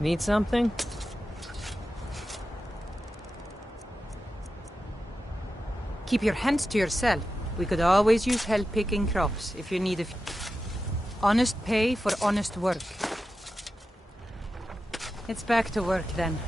Need something? Keep your hands to yourself. We could always use help picking crops if you need a honest pay for honest work. It's back to work then.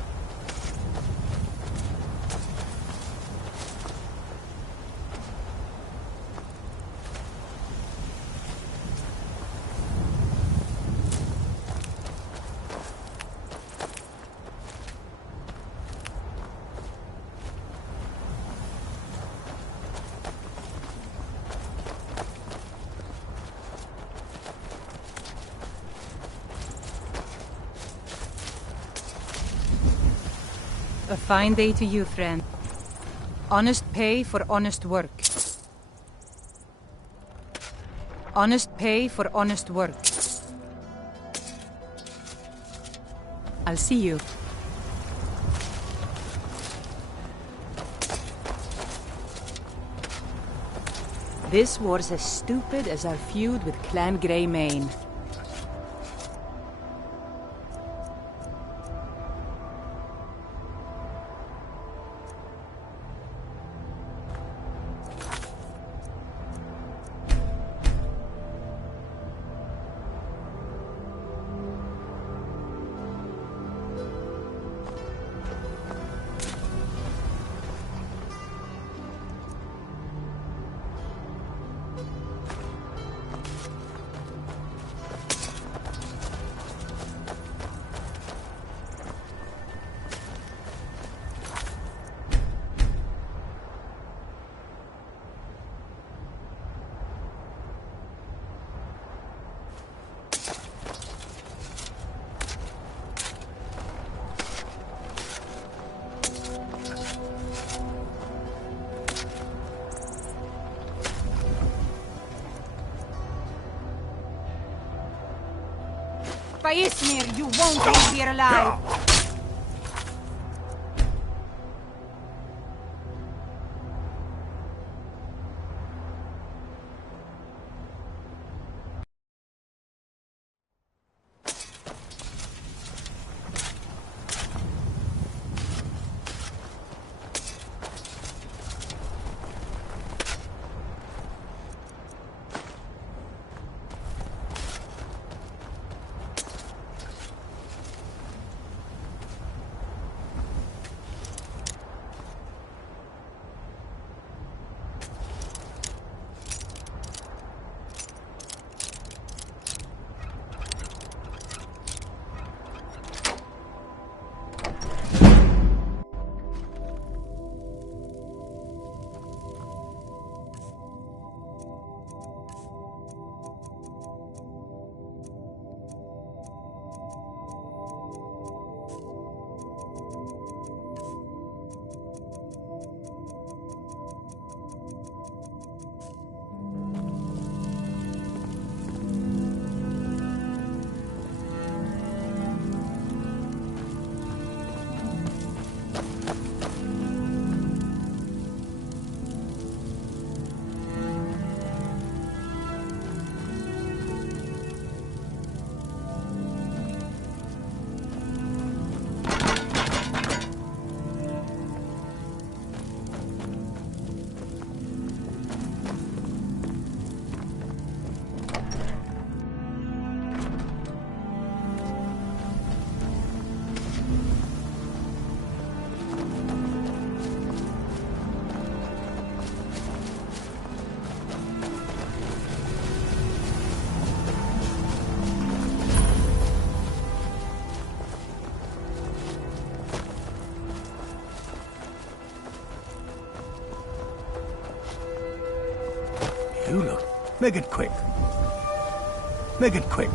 A fine day to you, friend. Honest pay for honest work. Honest pay for honest work. I'll see you. This war's as stupid as our feud with Clan Greymane. By Ismir, you won't leave here alive! You look. Make it quick. Make it quick.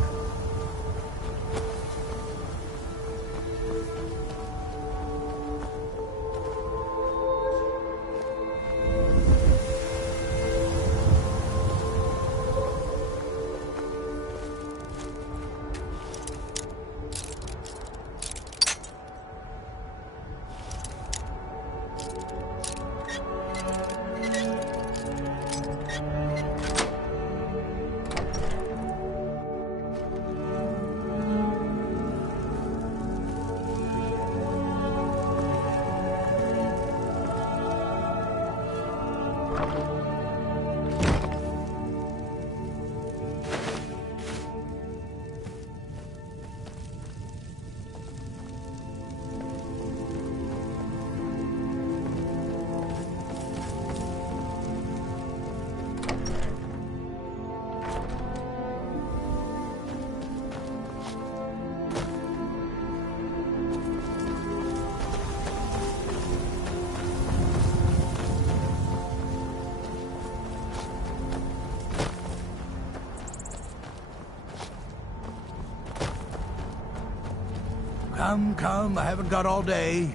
Come, come, I haven't got all day.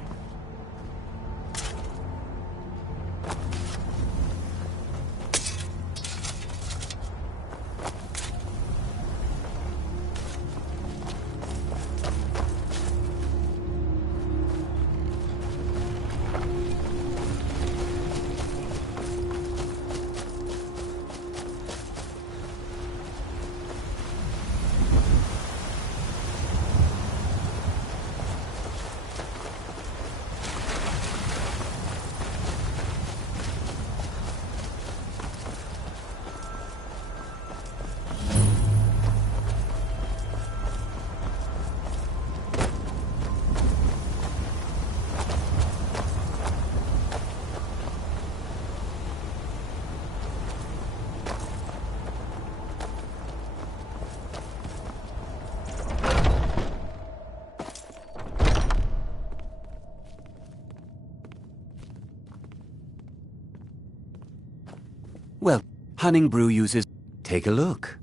Well, Hunning Brew uses... Take a look.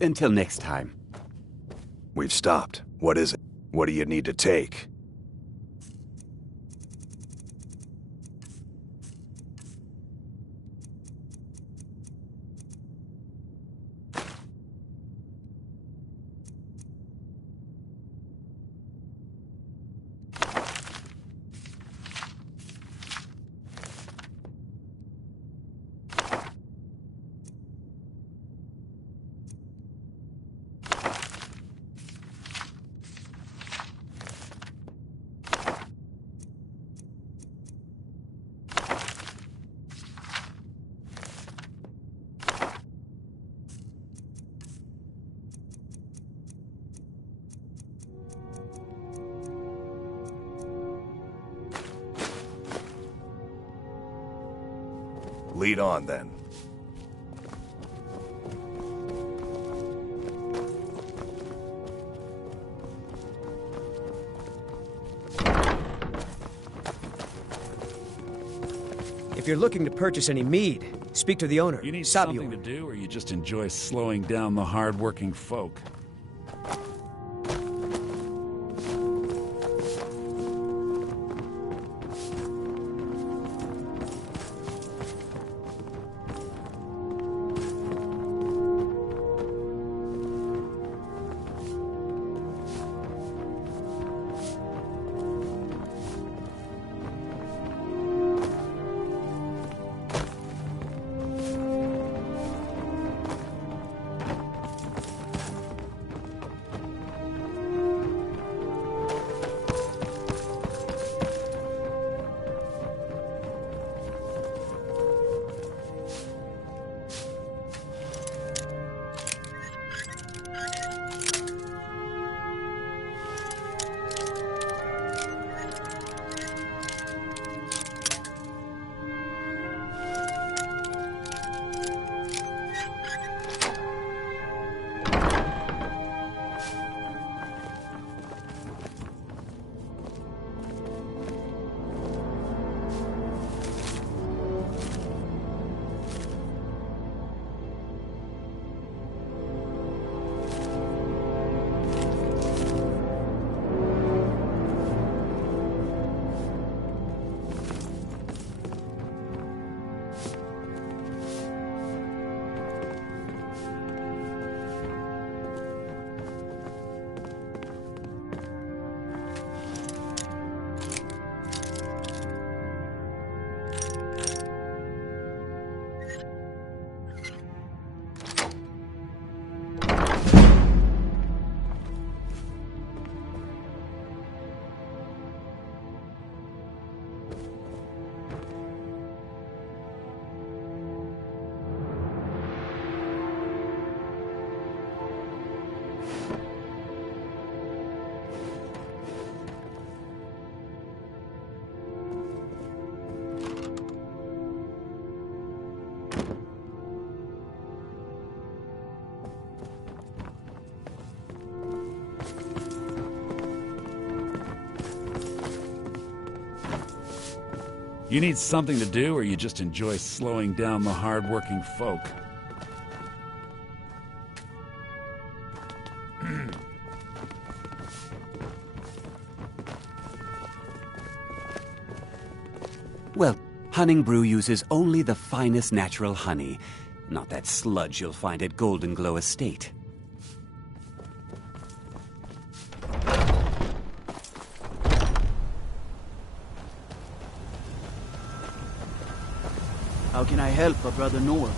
Until next time. We've stopped. What is it? What do you need to take? Lead on, then. If you're looking to purchase any mead, speak to the owner. You need Sabio. something to do, or you just enjoy slowing down the hard-working folk? You need something to do, or you just enjoy slowing down the hard-working folk? Well, Hunning Brew uses only the finest natural honey, not that sludge you'll find at Golden Glow Estate. How can I help, Brother Noah?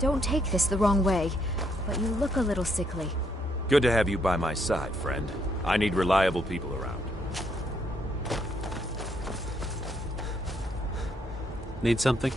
Don't take this the wrong way, but you look a little sickly. Good to have you by my side, friend. I need reliable people around. Need something?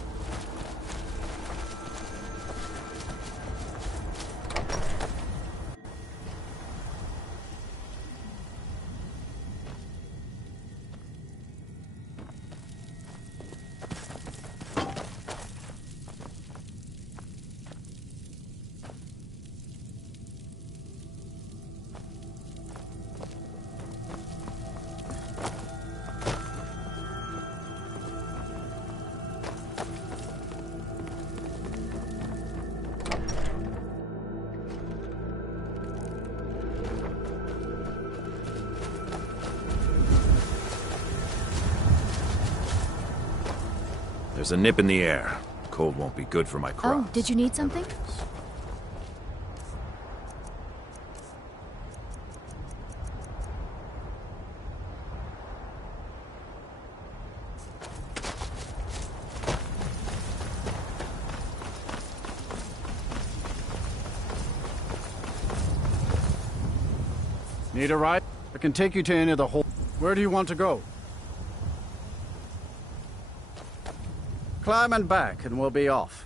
There's a nip in the air. Cold won't be good for my crops. Oh, did you need something? Need a ride? I can take you to any of the hole. Where do you want to go? Climb and back, and we'll be off.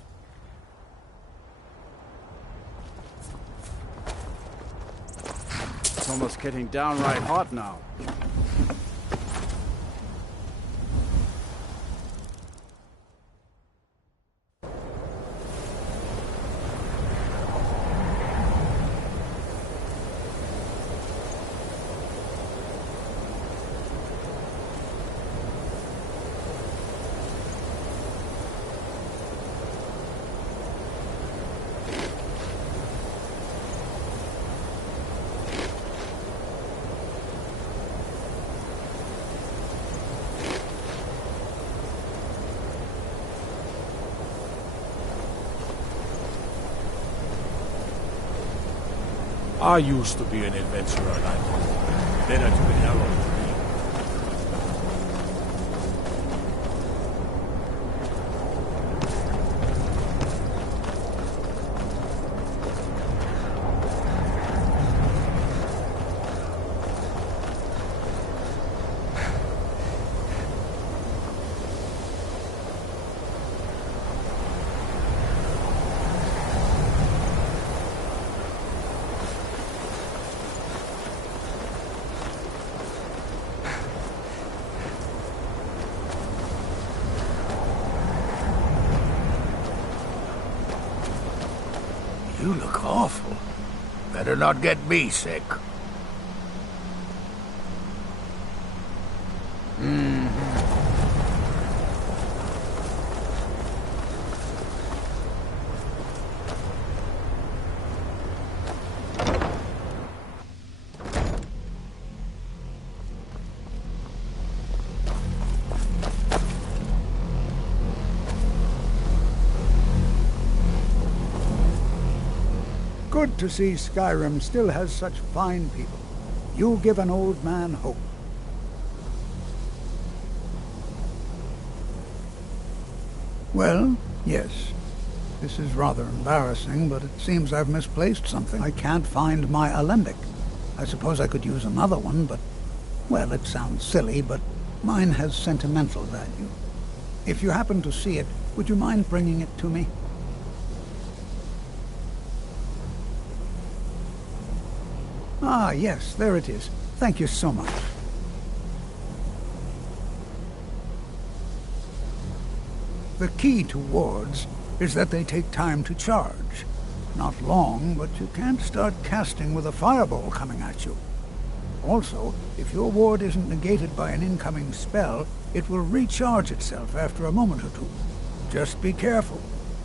It's almost getting downright hot now. I used to be an adventurer like you. Then I took an arrow to me. You look awful. Better not get me sick. Good to see Skyrim still has such fine people. You give an old man hope. Well, yes. This is rather embarrassing, but it seems I've misplaced something. I can't find my alembic. I suppose I could use another one, but... well, it sounds silly, but Mine has sentimental value. If you happen to see it, would you mind bringing it to me? Ah, yes, there it is. Thank you so much. The key to wards is that they take time to charge. Not long, but you can't start casting with a fireball coming at you. Also, if your ward isn't negated by an incoming spell, it will recharge itself after a moment or two. Just be careful.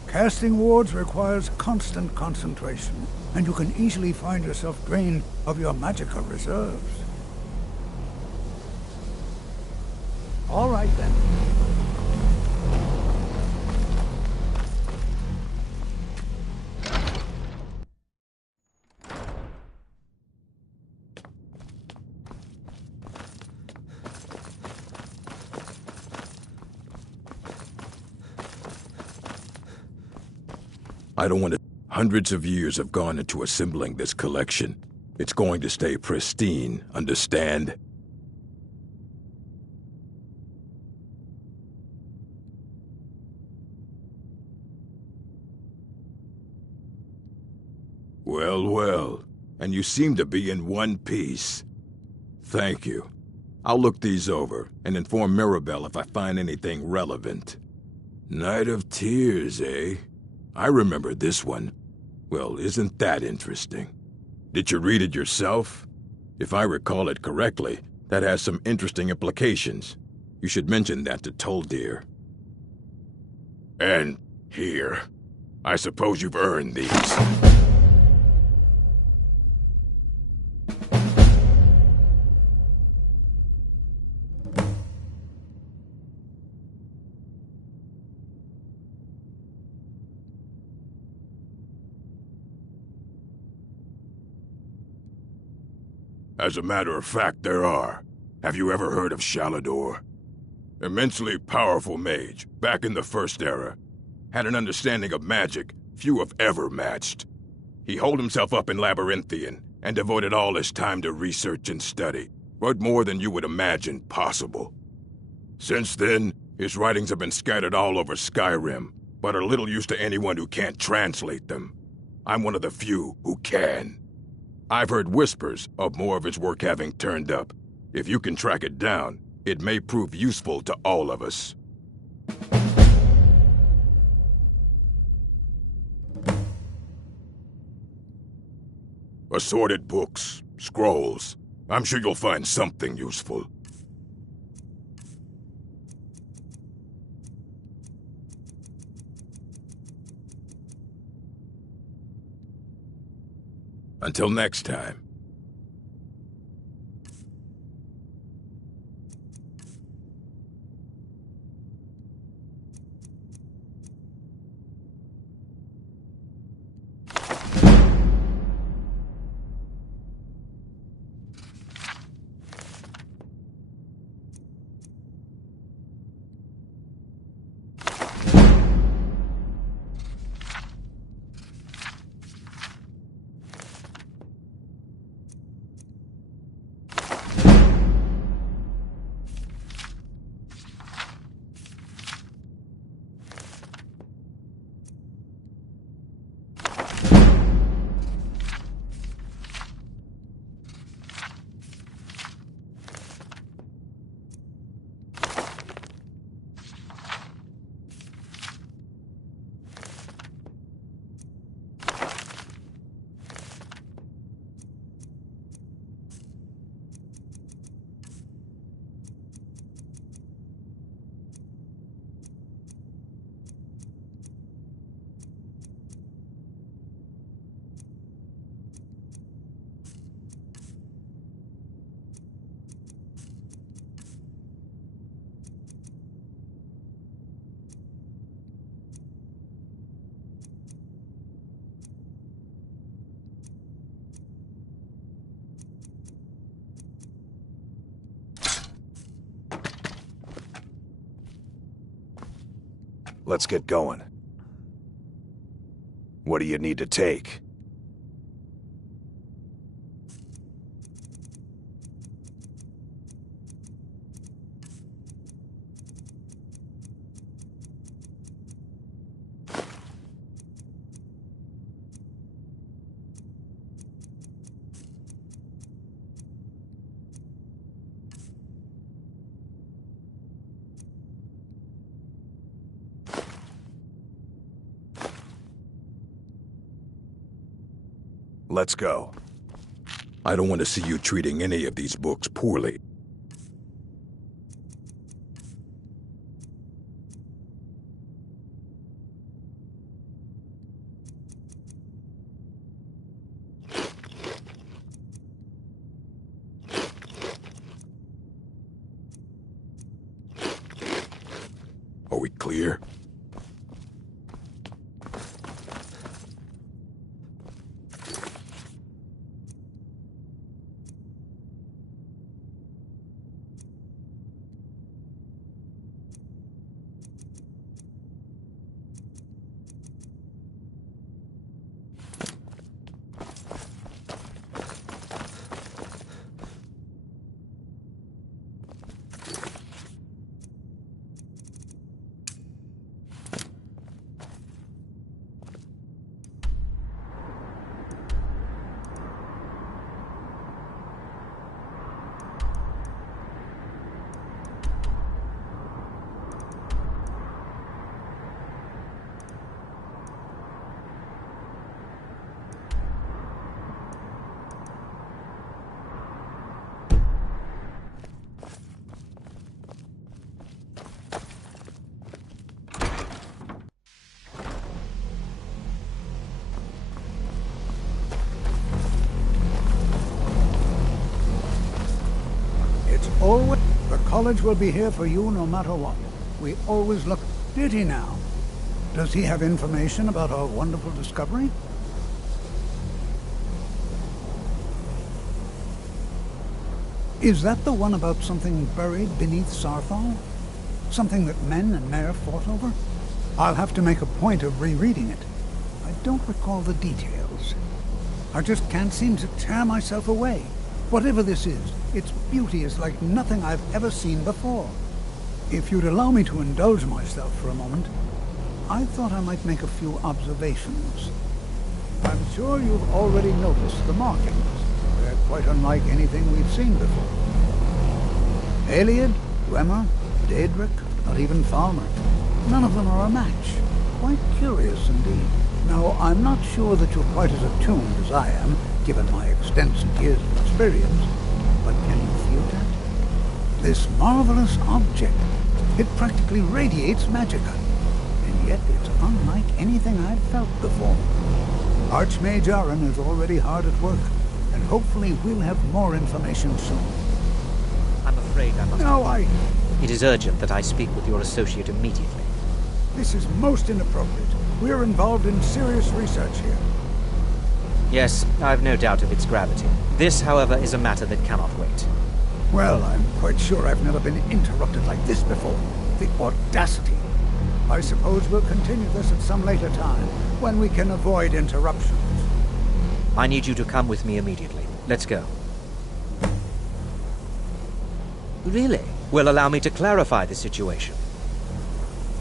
Casting wards requires constant concentration, and you can easily find yourself drained of your magicka reserves. All right, then. I don't want to... Hundreds of years have gone into assembling this collection. It's going to stay pristine, understand? Well, well. And you seem to be in one piece. Thank you. I'll look these over and inform Mirabelle if I find anything relevant. Night of Tears, eh? I remember this one. Well, isn't that interesting? Did you read it yourself? If I recall it correctly, that has some interesting implications. You should mention that to Toldir. And here. I suppose you've earned these. As a matter of fact, there are. Have you ever heard of Shalador? Immensely powerful mage, back in the First Era. Had an understanding of magic few have ever matched. He holed himself up in Labyrinthian, and devoted all his time to research and study, but more than you would imagine possible. Since then, his writings have been scattered all over Skyrim, but are little use to anyone who can't translate them. I'm one of the few who can. I've heard whispers of more of his work having turned up. If you can track it down, it may prove useful to all of us. Assorted books, scrolls. I'm sure you'll find something useful. Until next time. Let's get going. What do you need to take? Let's go. I don't want to see you treating any of these books poorly. Are we clear? Always, the college will be here for you no matter what. We always look... Did he now? Does he have information about our wonderful discovery? Is that the one about something buried beneath Sarthal? Something that men and Mare fought over? I'll have to make a point of rereading it. I don't recall the details. I just can't seem to tear myself away. Whatever this is, its beauty is like nothing I've ever seen before. If you'd allow me to indulge myself for a moment, I thought I might make a few observations. I'm sure you've already noticed the markings. They're quite unlike anything we've seen before. Eliad, Dwemer, Daedric, not even Falmer. None of them are a match. Quite curious indeed. Now, I'm not sure that you're quite as attuned as I am, given my extensive years of experience, but can you feel that? This marvelous object, it practically radiates magicka, and yet it's unlike anything I've felt before. Archmage Aaron is already hard at work, and hopefully we'll have more information soon. I'm afraid I must... No, It is urgent that I speak with your associate immediately. This is most inappropriate. We're involved in serious research here. Yes, I've no doubt of its gravity. This, however, is a matter that cannot wait. Well, I'm quite sure I've never been interrupted like this before. The audacity. I suppose we'll continue this at some later time, when we can avoid interruptions. I need you to come with me immediately. Let's go. Really? Well, allow me to clarify the situation.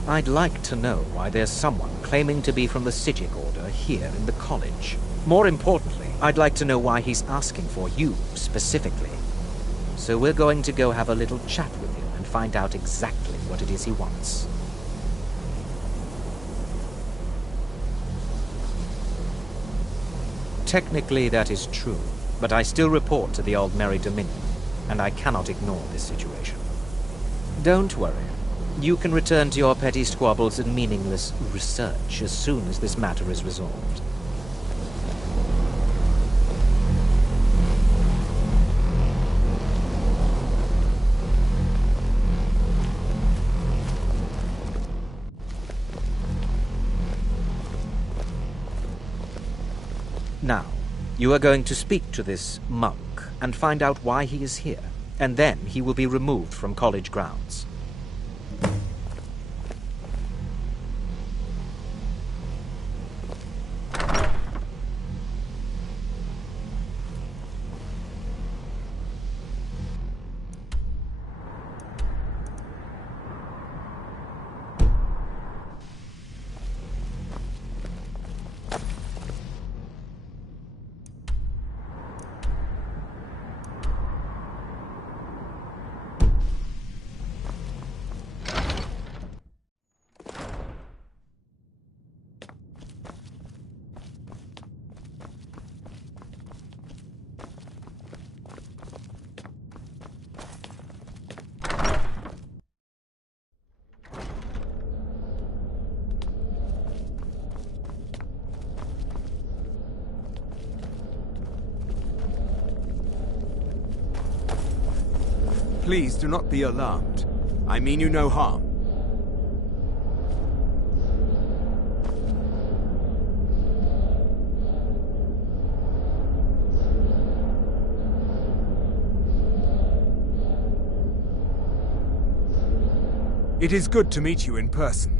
I'd like to know why there's someone claiming to be from the Psijic Order here in the college. More importantly, I'd like to know why he's asking for you, specifically. So we're going to go have a little chat with him and find out exactly what it is he wants. Technically, that is true, but I still report to the Aldmeri Dominion, and I cannot ignore this situation. Don't worry. You can return to your petty squabbles and meaningless research as soon as this matter is resolved. Now, you are going to speak to this monk and find out why he is here, and then he will be removed from college grounds. Please do not be alarmed. I mean you no harm. It is good to meet you in person.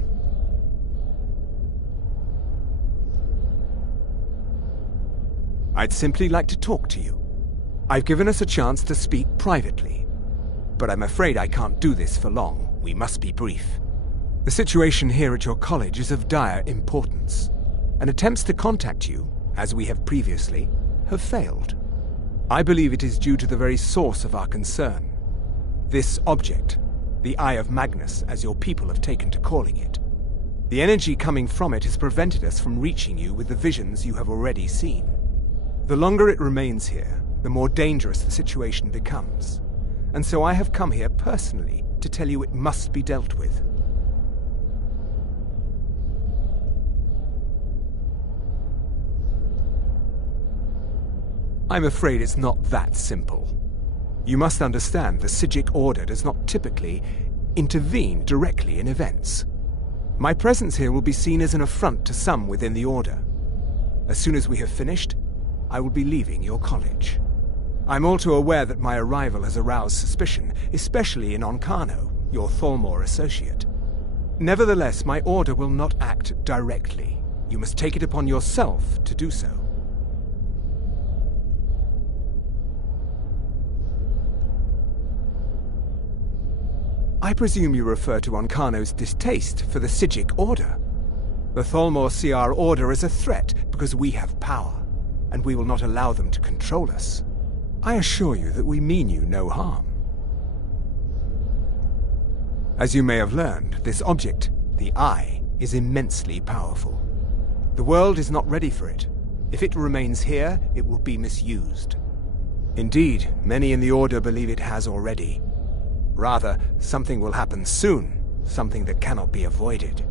I'd simply like to talk to you. I've given us a chance to speak privately, but I'm afraid I can't do this for long. We must be brief. The situation here at your college is of dire importance, and attempts to contact you, as we have previously, have failed. I believe it is due to the very source of our concern. This object, the Eye of Magnus, as your people have taken to calling it. The energy coming from it has prevented us from reaching you with the visions you have already seen. The longer it remains here, the more dangerous the situation becomes. And so I have come here personally to tell you it must be dealt with. I'm afraid it's not that simple. You must understand the Psijic Order does not typically intervene directly in events. My presence here will be seen as an affront to some within the Order. As soon as we have finished, I will be leaving your college. I'm all too aware that my arrival has aroused suspicion, especially in Onkano, your Thalmor associate. Nevertheless, my order will not act directly. You must take it upon yourself to do so. I presume you refer to Onkano's distaste for the Psijic Order. The Thalmor see our order as a threat because we have power, and we will not allow them to control us. I assure you that we mean you no harm. As you may have learned, this object, the Eye, is immensely powerful. The world is not ready for it. If it remains here, it will be misused. Indeed, many in the Order believe it has already. Rather, something will happen soon, something that cannot be avoided.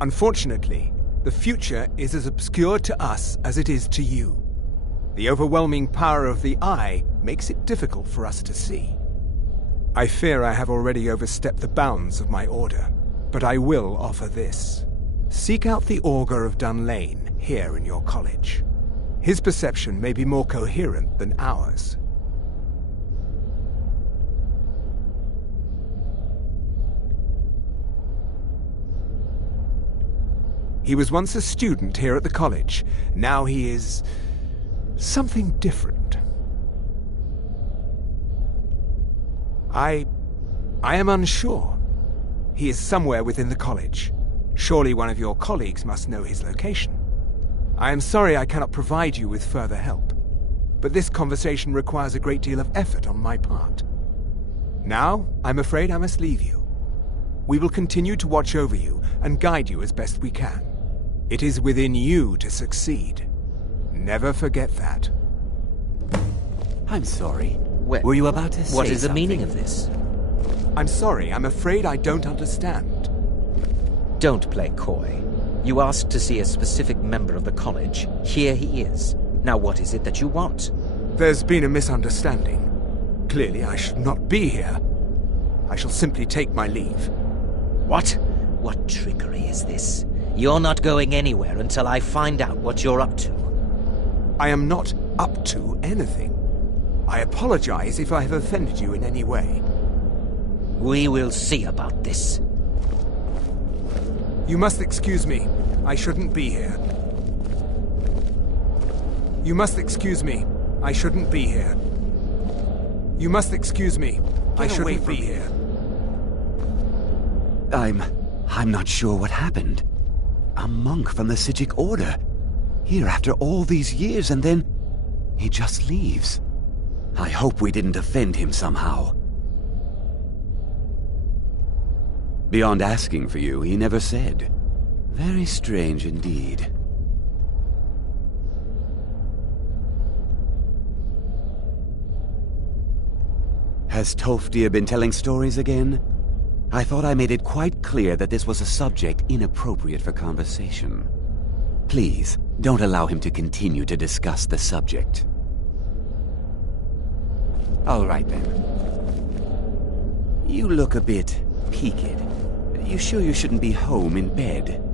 Unfortunately, the future is as obscure to us as it is to you. The overwhelming power of the Eye makes it difficult for us to see. I fear I have already overstepped the bounds of my order, but I will offer this. Seek out the Augur of Dunlane here in your college. His perception may be more coherent than ours. He was once a student here at the college. Now he is something different. I am unsure. He is somewhere within the college. Surely one of your colleagues must know his location. I am sorry I cannot provide you with further help, but this conversation requires a great deal of effort on my part. Now, I'm afraid I must leave you. We will continue to watch over you and guide you as best we can. It is within you to succeed. Never forget that. I'm sorry. Well, were you about to say what is the something? meaning of this? I'm sorry. I'm afraid I don't understand. Don't play coy. You asked to see a specific member of the college. Here he is. Now what is it that you want? There's been a misunderstanding. Clearly I should not be here. I shall simply take my leave. What? What trickery is this? You're not going anywhere until I find out what you're up to. I am not up to anything. I apologize if I have offended you in any way. We will see about this. You must excuse me. I shouldn't be here. You must excuse me. I shouldn't be here. You must excuse me. I shouldn't be here. I'm not sure what happened. A monk from the Psijic Order. Here after all these years, and then he just leaves. I hope we didn't offend him somehow. Beyond asking for you, he never said. Very strange indeed. Has Toftir been telling stories again? I thought I made it quite clear that this was a subject inappropriate for conversation. Please, don't allow him to continue to discuss the subject. All right, then. You look a bit peaked. You sure you shouldn't be home in bed?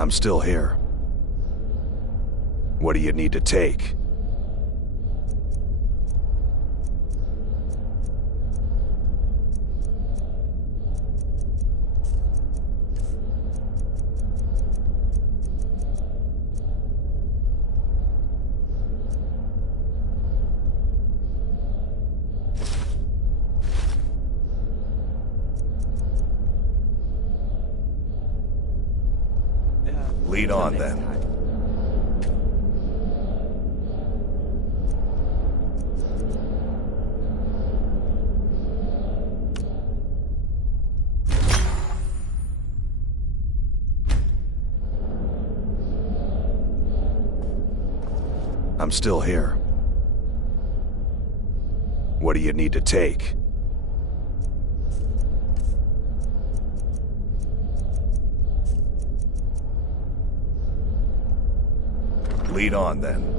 I'm still here. What do you need to take? Lead on, then. I'm still here. What do you need to take? Lead on, then.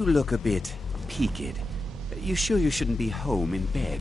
You look a bit peaked. You sure you shouldn't be home in bed?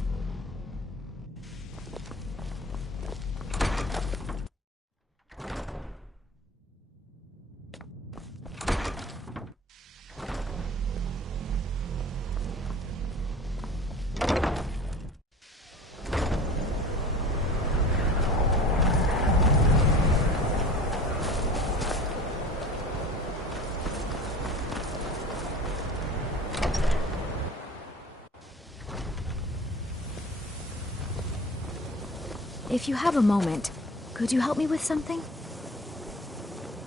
If you have a moment, could you help me with something?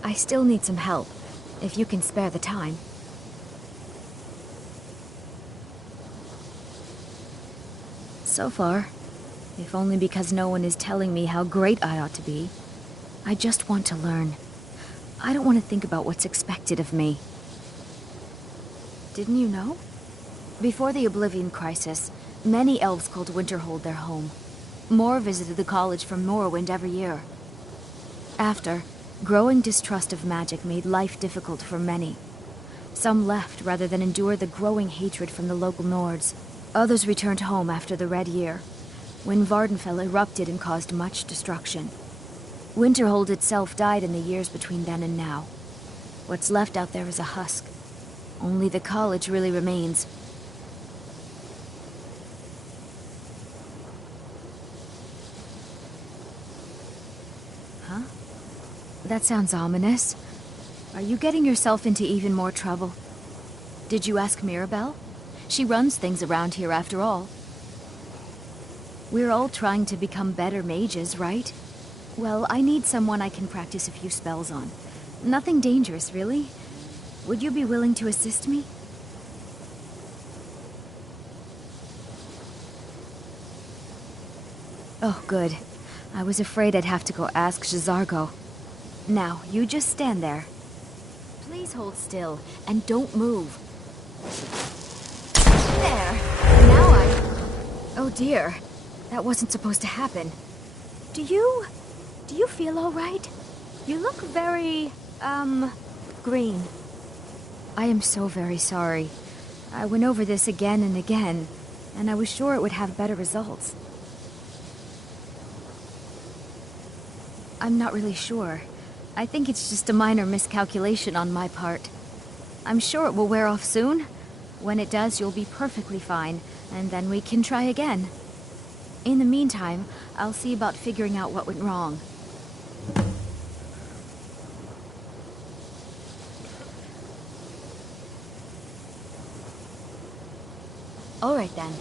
I still need some help, if you can spare the time. So far, if only because no one is telling me how great I ought to be, I just want to learn. I don't want to think about what's expected of me. Didn't you know? Before the Oblivion Crisis, many elves called Winterhold their home. More visited the college from Morrowind every year. After, growing distrust of magic made life difficult for many. Some left rather than endure the growing hatred from the local Nords. Others returned home after the Red Year, when Vardenfell erupted and caused much destruction. Winterhold itself died in the years between then and now. What's left out there is a husk. Only the college really remains. Huh? That sounds ominous. Are you getting yourself into even more trouble? Did you ask Mirabelle? She runs things around here after all. We're all trying to become better mages, right? Well, I need someone I can practice a few spells on. Nothing dangerous, really. Would you be willing to assist me? Oh, good. I was afraid I'd have to go ask J'zargo. Now, you just stand there. Please hold still, and don't move. There! Now Oh dear. That wasn't supposed to happen. Do you feel all right? You look very, green. I am so very sorry. I went over this again and again, and I was sure it would have better results. I'm not really sure. I think it's just a minor miscalculation on my part. I'm sure it will wear off soon. When it does, you'll be perfectly fine, and then we can try again. In the meantime, I'll see about figuring out what went wrong. All right then.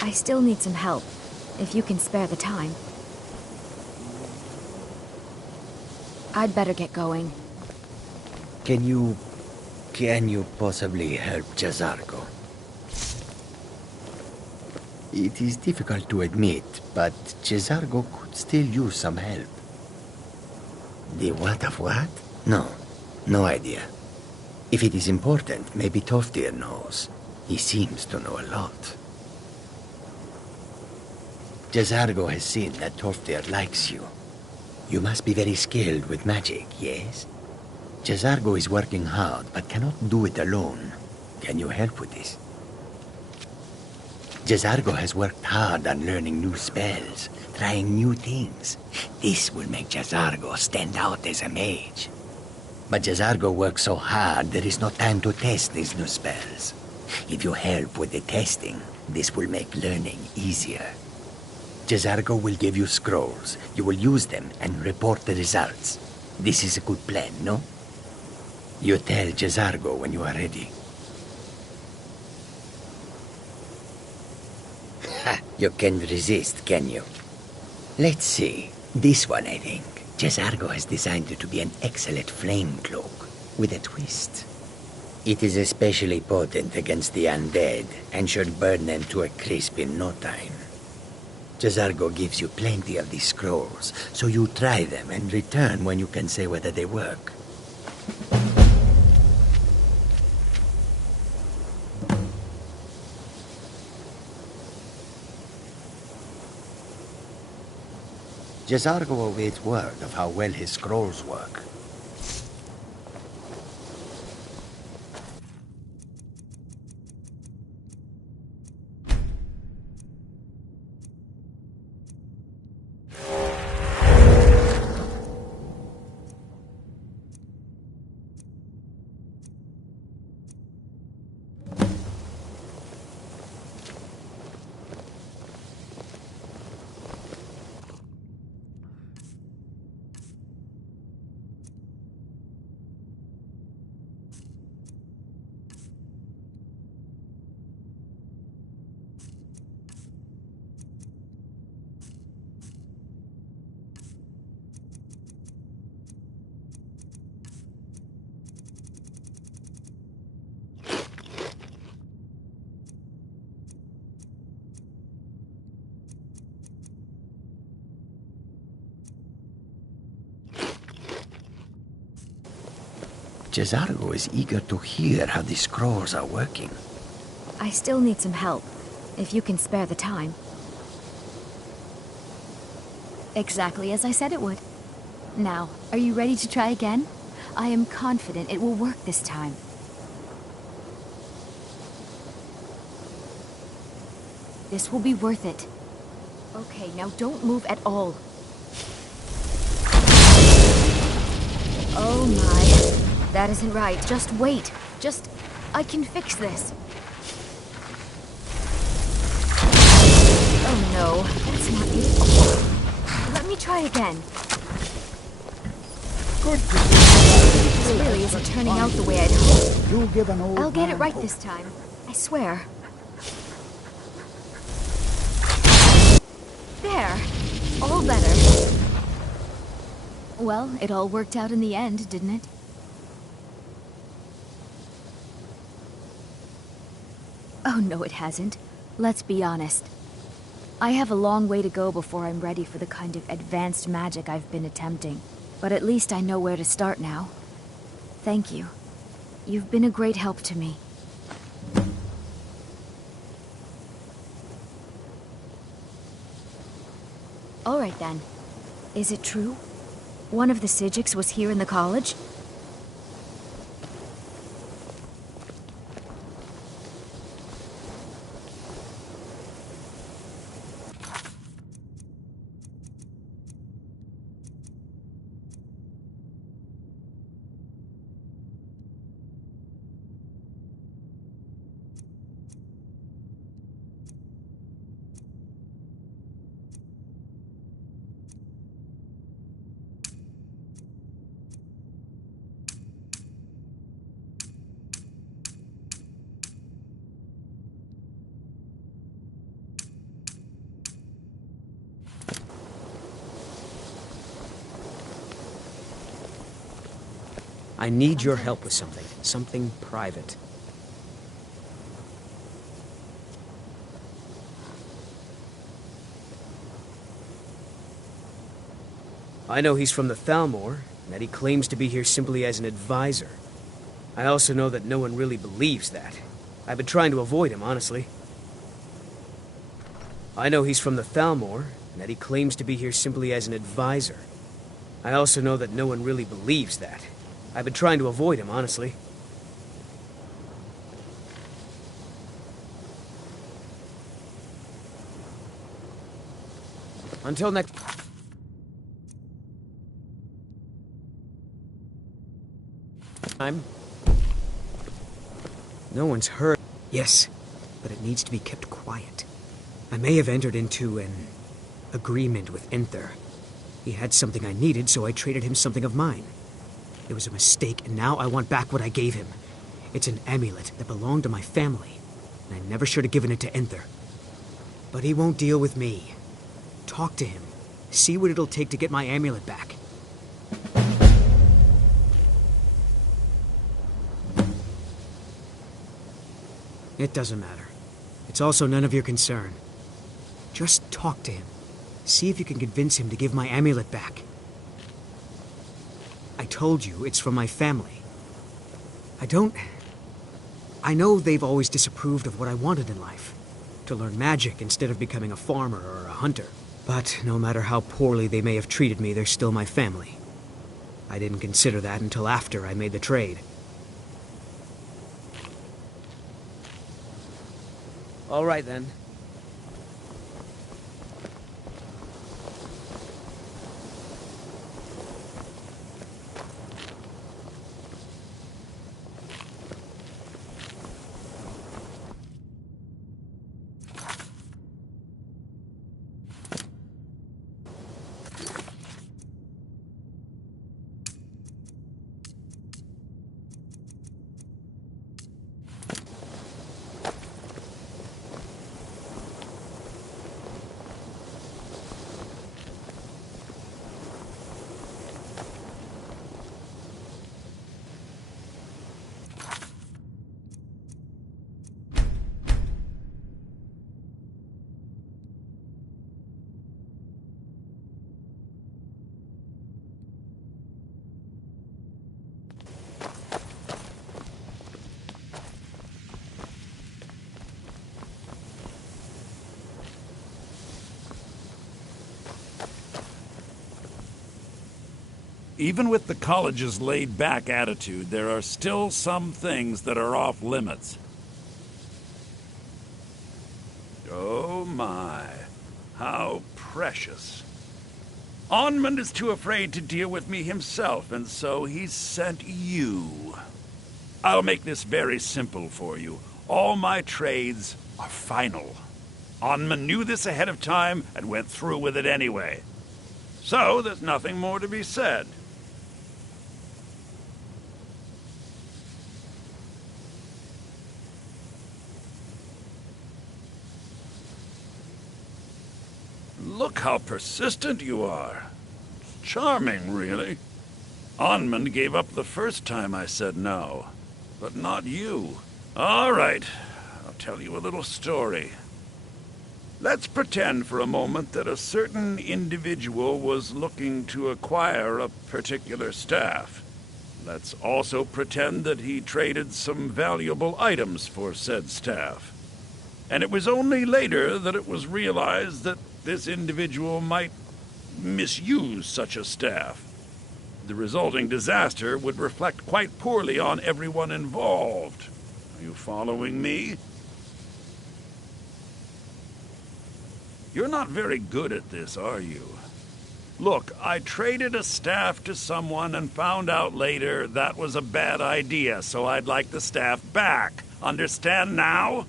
I still need some help, if you can spare the time. I'd better get going. Can you possibly help Jazargo? It is difficult to admit, but Jazargo could still use some help. The what of what? No idea. If it is important, maybe Toftir knows. He seems to know a lot. Jazargo has seen that Toftir likes you. You must be very skilled with magic, yes? Jazargo is working hard, but cannot do it alone. Can you help with this? Jazargo has worked hard on learning new spells, trying new things. This will make Jazargo stand out as a mage. But Jazargo works so hard, there is no time to test these new spells. If you help with the testing, this will make learning easier. Jazargo will give you scrolls. You will use them and report the results. This is a good plan, no? You tell Jazargo when you are ready. Ha! You can resist, can you? Let's see. This one, I think. Jazargo has designed it to be an excellent flame cloak, with a twist. It is especially potent against the undead, and should burn them to a crisp in no time. Jazargo gives you plenty of these scrolls, so you try them and return when you can say whether they work. Jazargo awaits word of how well his scrolls work. Jazargo is eager to hear how the scrolls are working. I still need some help, if you can spare the time. Exactly as I said it would. Now, are you ready to try again? I am confident it will work this time. This will be worth it. Okay, now don't move at all. Oh my. That isn't right. Just wait. I can fix this. Oh no, that's not it. Let me try again. Good. This really isn't turning out the way I'd hoped. You give an old I'll get it man right hope. this time. I swear. There. All better. Well, it all worked out in the end, didn't it? Oh, no, it hasn't. Let's be honest. I have a long way to go before I'm ready for the kind of advanced magic I've been attempting. But at least I know where to start now. Thank you. You've been a great help to me. All right, then. Is it true? One of the Sijiks was here in the college? I need your help with something. Something private. I know he's from the Thalmor, and that he claims to be here simply as an advisor. I also know that no one really believes that. I've been trying to avoid him, honestly. I know he's from the Thalmor, and that he claims to be here simply as an advisor. I also know that no one really believes that. I've been trying to avoid him, honestly. Until next... time. No one's heard. Yes, but it needs to be kept quiet. I may have entered into an agreement with Enther. He had something I needed, so I traded him something of mine. It was a mistake, and now I want back what I gave him. It's an amulet that belonged to my family, and I never should have given it to Enther. But he won't deal with me. Talk to him. See what it'll take to get my amulet back. It doesn't matter. It's also none of your concern. Just talk to him. See if you can convince him to give my amulet back. I told you it's from my family. I know they've always disapproved of what I wanted in life. To learn magic instead of becoming a farmer or a hunter. But no matter how poorly they may have treated me, they're still my family. I didn't consider that until after I made the trade. All right, then. Even with the college's laid-back attitude, there are still some things that are off limits. Oh my, how precious. Onmund is too afraid to deal with me himself, and so he's sent you. I'll make this very simple for you. All my trades are final. Onmund knew this ahead of time and went through with it anyway. So there's nothing more to be said. Look how persistent you are. It's charming, really. Onmund gave up the first time I said no, but not you. All right, I'll tell you a little story. Let's pretend for a moment that a certain individual was looking to acquire a particular staff. Let's also pretend that he traded some valuable items for said staff. And it was only later that it was realized that this individual might misuse such a staff. The resulting disaster would reflect quite poorly on everyone involved. Are you following me? You're not very good at this, are you? Look, I traded a staff to someone and found out later that was a bad idea, so I'd like the staff back. Understand now?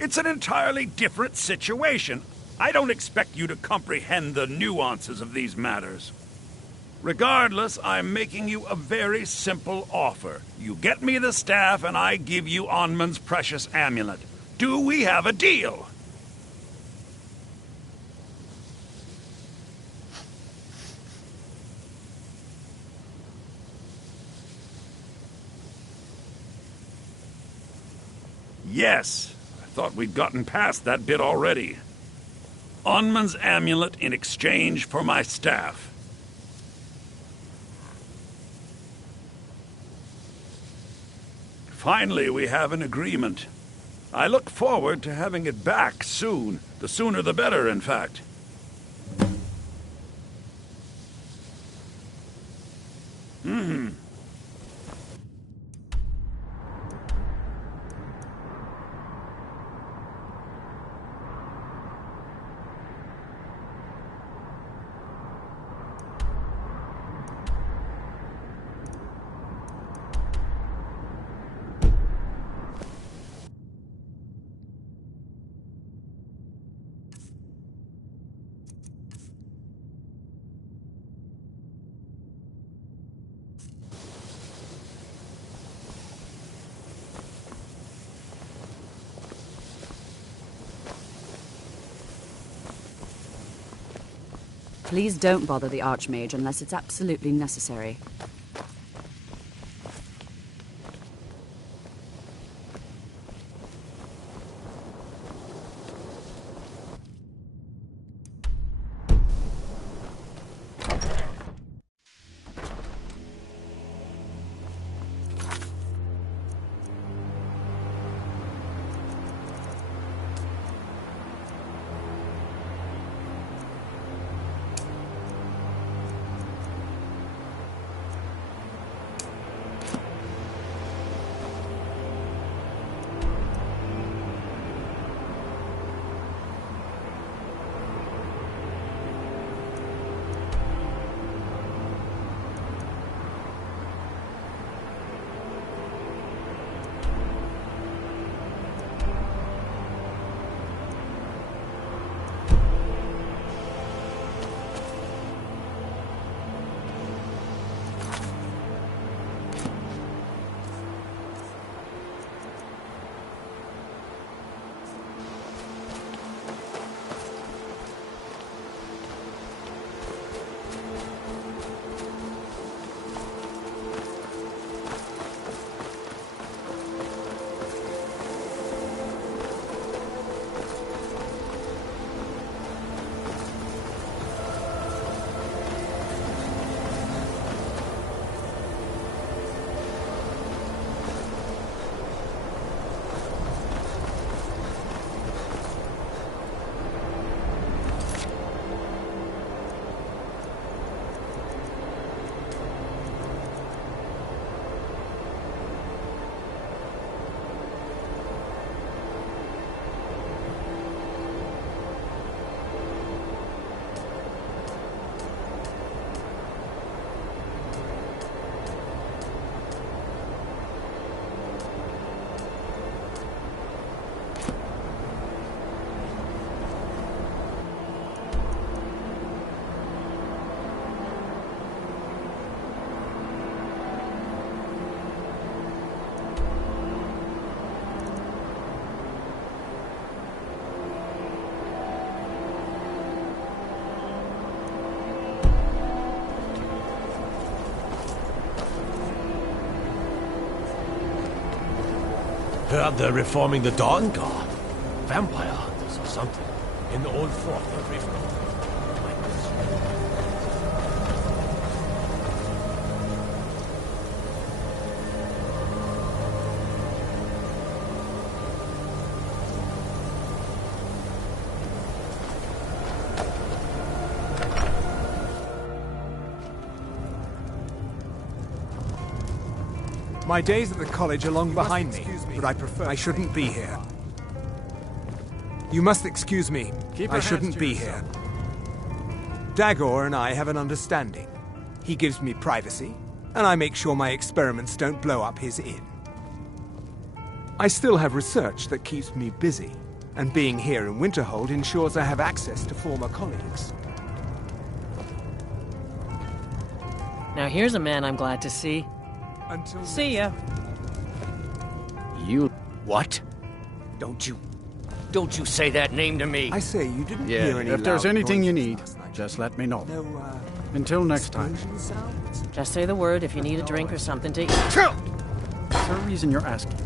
It's an entirely different situation. I don't expect you to comprehend the nuances of these matters. Regardless, I'm making you a very simple offer. You get me the staff, and I give you Onmund's precious amulet. Do we have a deal? Yes, I thought we'd gotten past that bit already. Onman's amulet in exchange for my staff. Finally, we have an agreement. I look forward to having it back soon. The sooner the better, in fact. Please don't bother the Archmage unless it's absolutely necessary. Heard they're reforming the Dawn Guard. Vampire hunters or something. In the old fort of Rifko. My days at the college are long behind me, but I shouldn't be here. You must excuse me. I shouldn't be here. Dagor and I have an understanding. He gives me privacy, and I make sure my experiments don't blow up his inn. I still have research that keeps me busy, and being here in Winterhold ensures I have access to former colleagues. Now here's a man I'm glad to see. See ya. You... what? Don't you say that name to me. I say, you didn't hear any if there's loud anything you noises need, just let me know. No, Until next time. Just say the word if you need a drink or something to eat. There's a reason you're asking.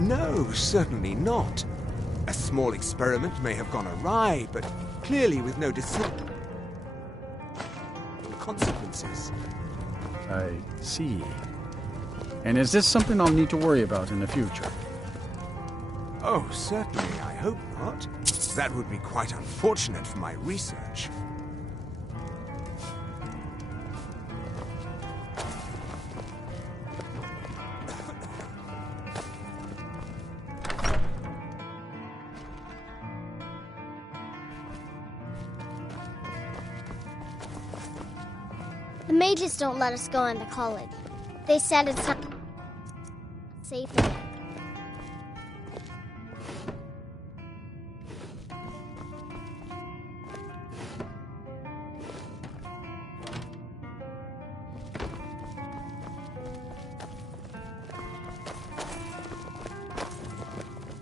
No, certainly not. A small experiment may have gone awry, but clearly with no discernible consequences. I see. And is this something I'll need to worry about in the future? Oh, certainly, I hope not. That would be quite unfortunate for my research. The mages don't let us go into college. They said it's not safe.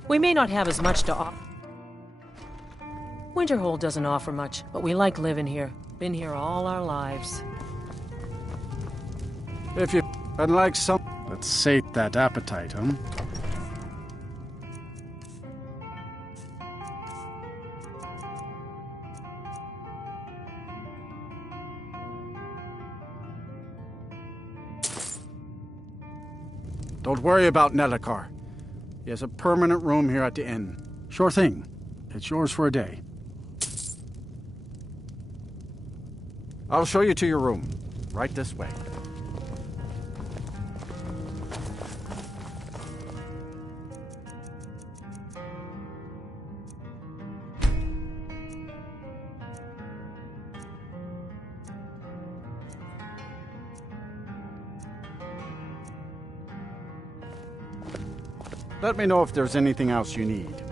We may not have as much to offer. Winterhold doesn't offer much, but we like living here. Been here all our lives. If you... I'd like some... Let's sate that appetite, huh? Don't worry about Nellikar. He has a permanent room here at the inn. Sure thing. It's yours for a day. I'll show you to your room. Right this way. Let me know if there's anything else you need.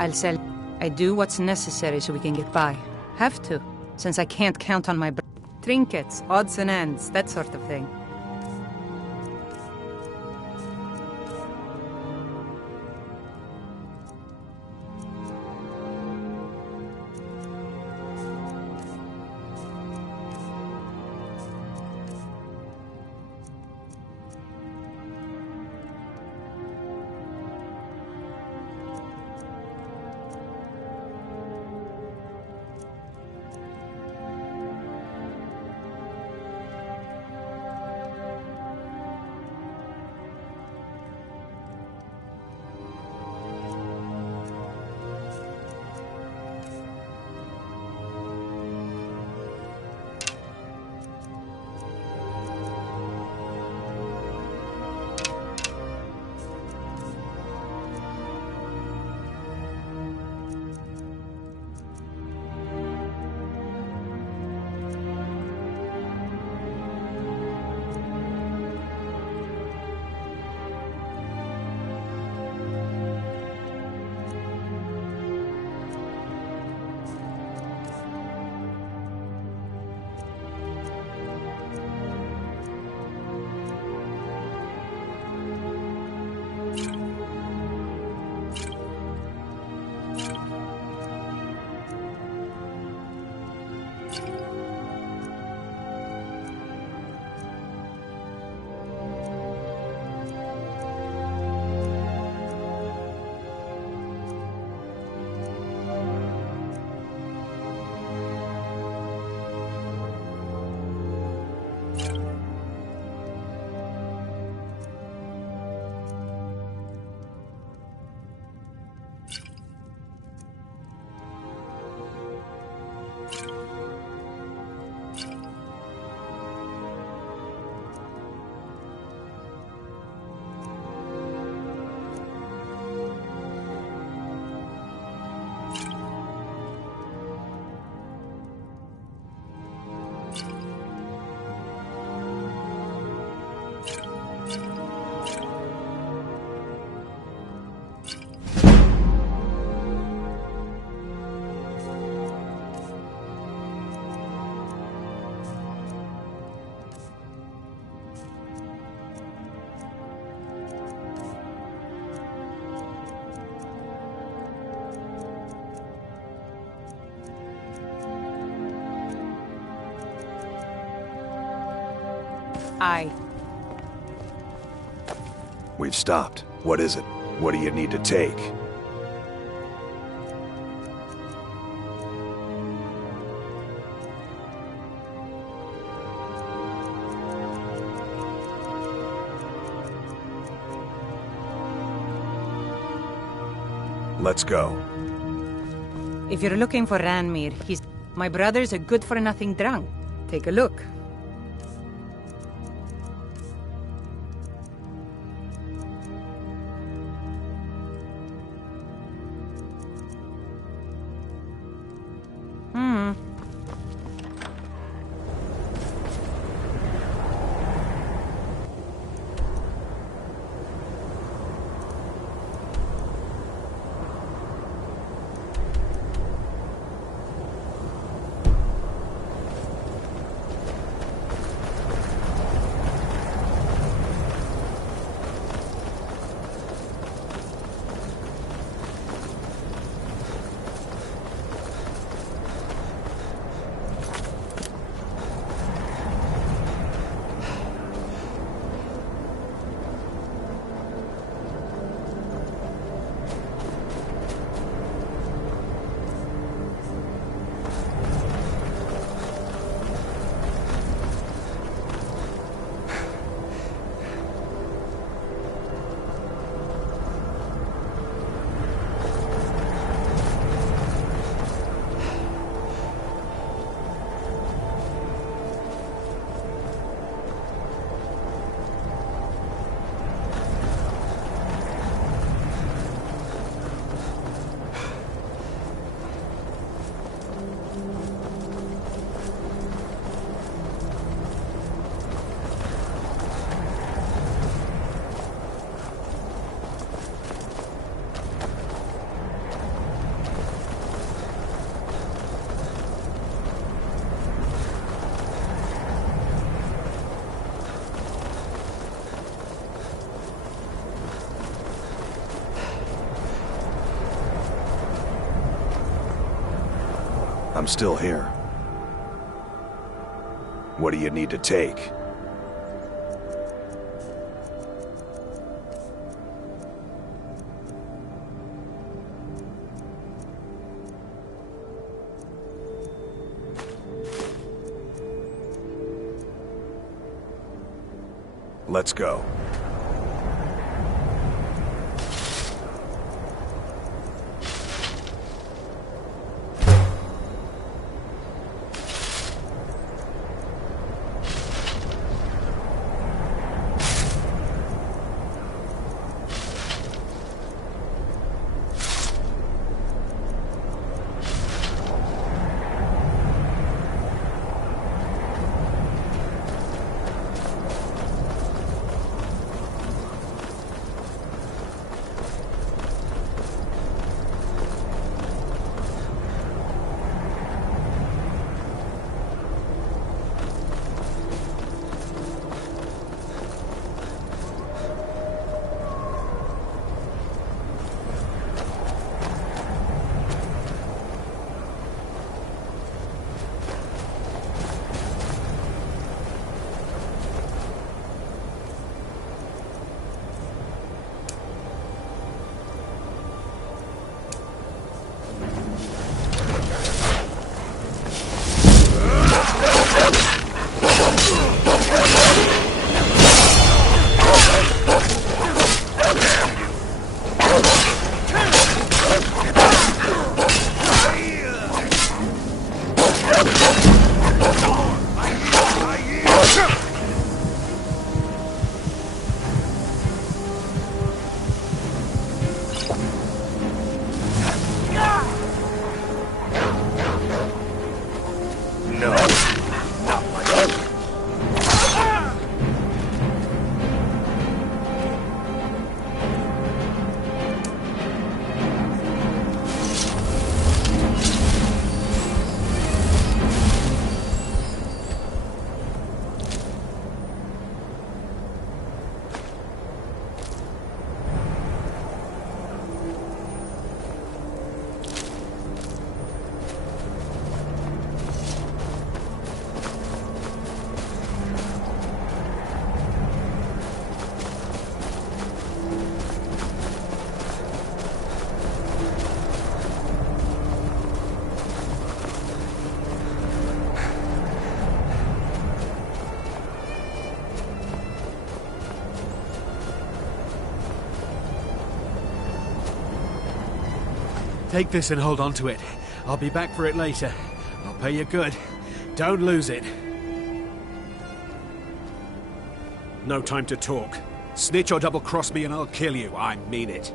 I'll sell. I do what's necessary so we can get by. Have to, since I can't count on my trinkets, odds and ends, that sort of thing. We've stopped. What is it? What do you need to take? Let's go. If you're looking for Ranmir, he's... My brother's a good-for-nothing drunk. Take a look. I'm still here. What do you need to take? Let's go. Take this and hold on to it. I'll be back for it later. I'll pay you good. Don't lose it. No time to talk. Snitch or double-cross me and I'll kill you. I mean it.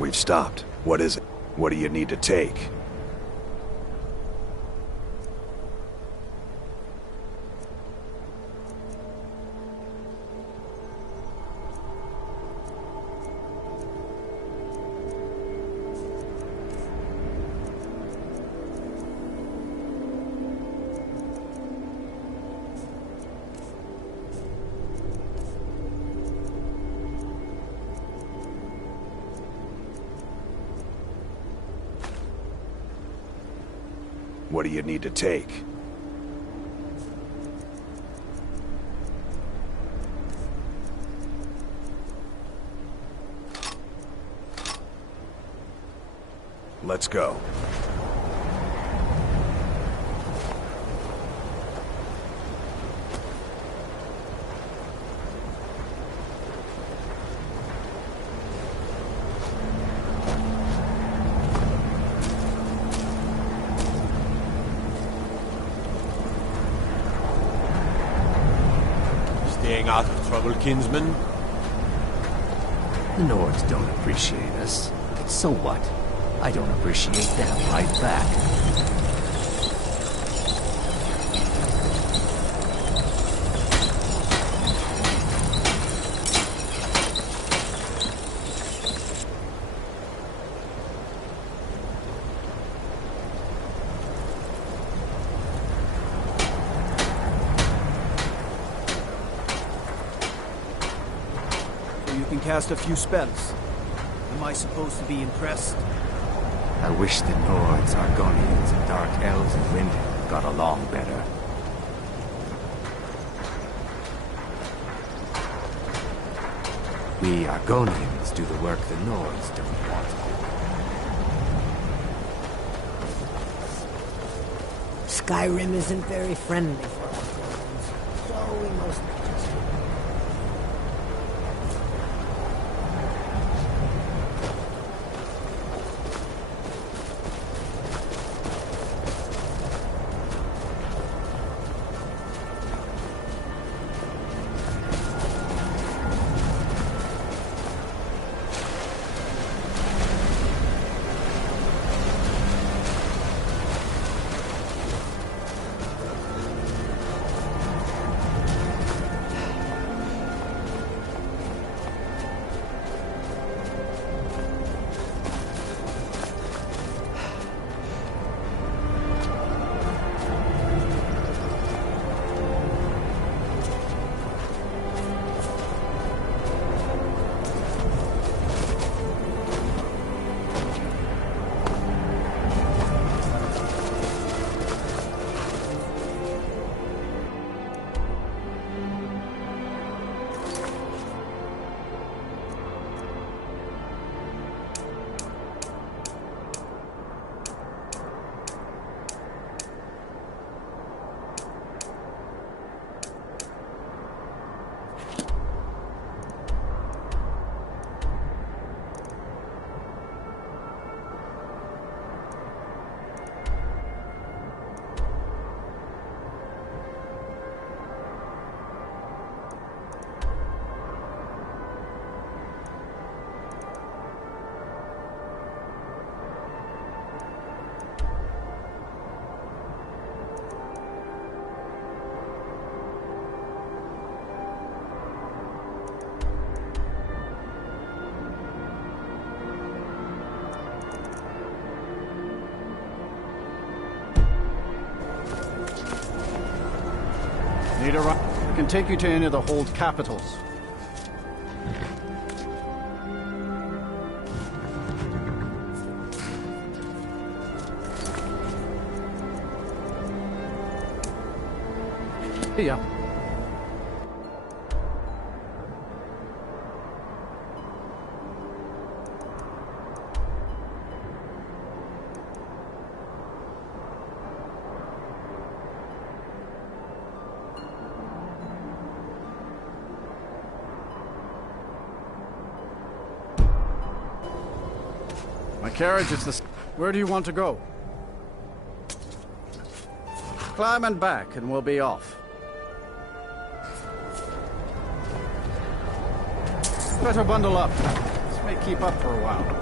We've stopped. What is it? What do you need to take? What do you need to take? Let's go. Staying out of trouble, kinsman? The Nords don't appreciate us. So what? I don't appreciate them right back. You can cast a few spells. Am I supposed to be impressed? I wish the Nords, Argonians, and Dark Elves and Windhelm got along better. We Argonians do the work the Nords don't want to do. Skyrim isn't very friendly for Argonians, so we mostly just... Need a ride? I can take you to any of the hold capitals. Yeah. My carriage is the... Where do you want to go? Climb and back, and we'll be off. Better bundle up. This may keep up for a while.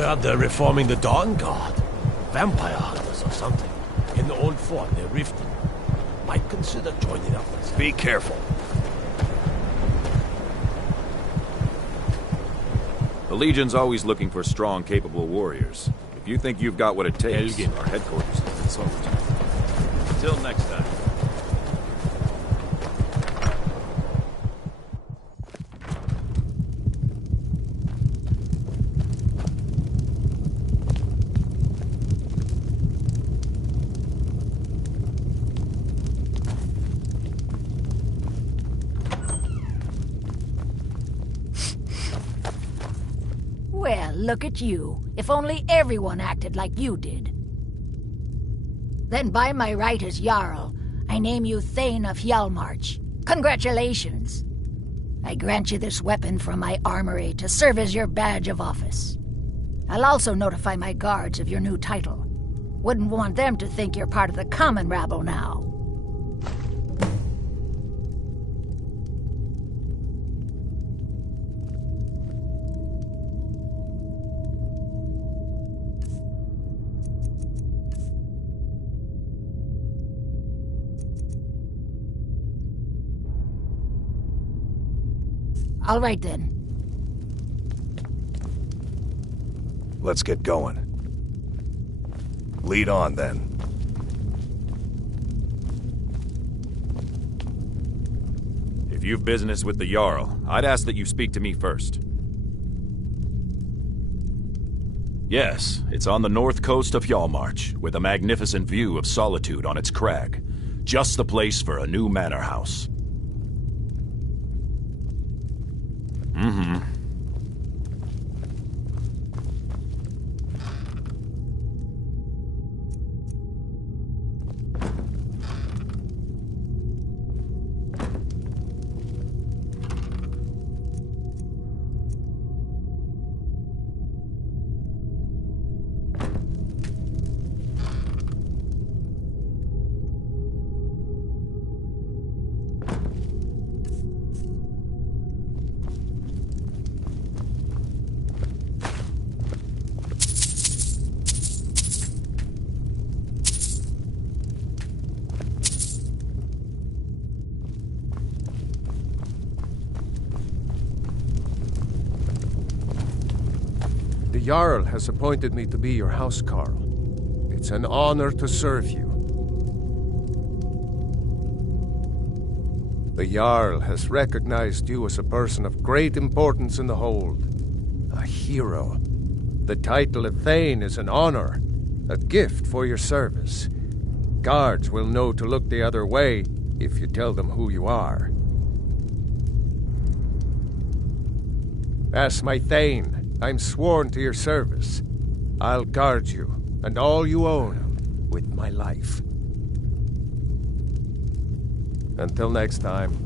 Heard they're reforming the Dawn Guard. Vampire hunters or something. In the old fort near Riften. Might consider joining up myself. Be careful. The Legion's always looking for strong, capable warriors. If you think you've got what it takes, Elgin. our headquarters is consult. Until next time. Well, look at you. If only everyone acted like you did. Then by my right as Jarl, I name you Thane of Hjalmarch. Congratulations! I grant you this weapon from my armory to serve as your badge of office. I'll also notify my guards of your new title. Wouldn't want them to think you're part of the common rabble now. All right, then. Let's get going. Lead on, then. If you've business with the Jarl, I'd ask that you speak to me first. Yes, it's on the north coast of Hjalmarch, with a magnificent view of Solitude on its crag. Just the place for a new manor house. Mm-hmm. The Jarl has appointed me to be your housecarl. It's an honor to serve you. The Jarl has recognized you as a person of great importance in the hold. A hero. The title of Thane is an honor, a gift for your service. Guards will know to look the other way if you tell them who you are. As my Thane, I'm sworn to your service. I'll guard you and all you own with my life. Until next time.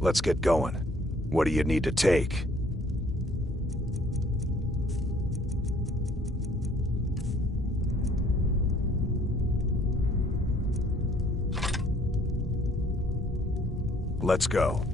Let's get going. What do you need to take? Let's go.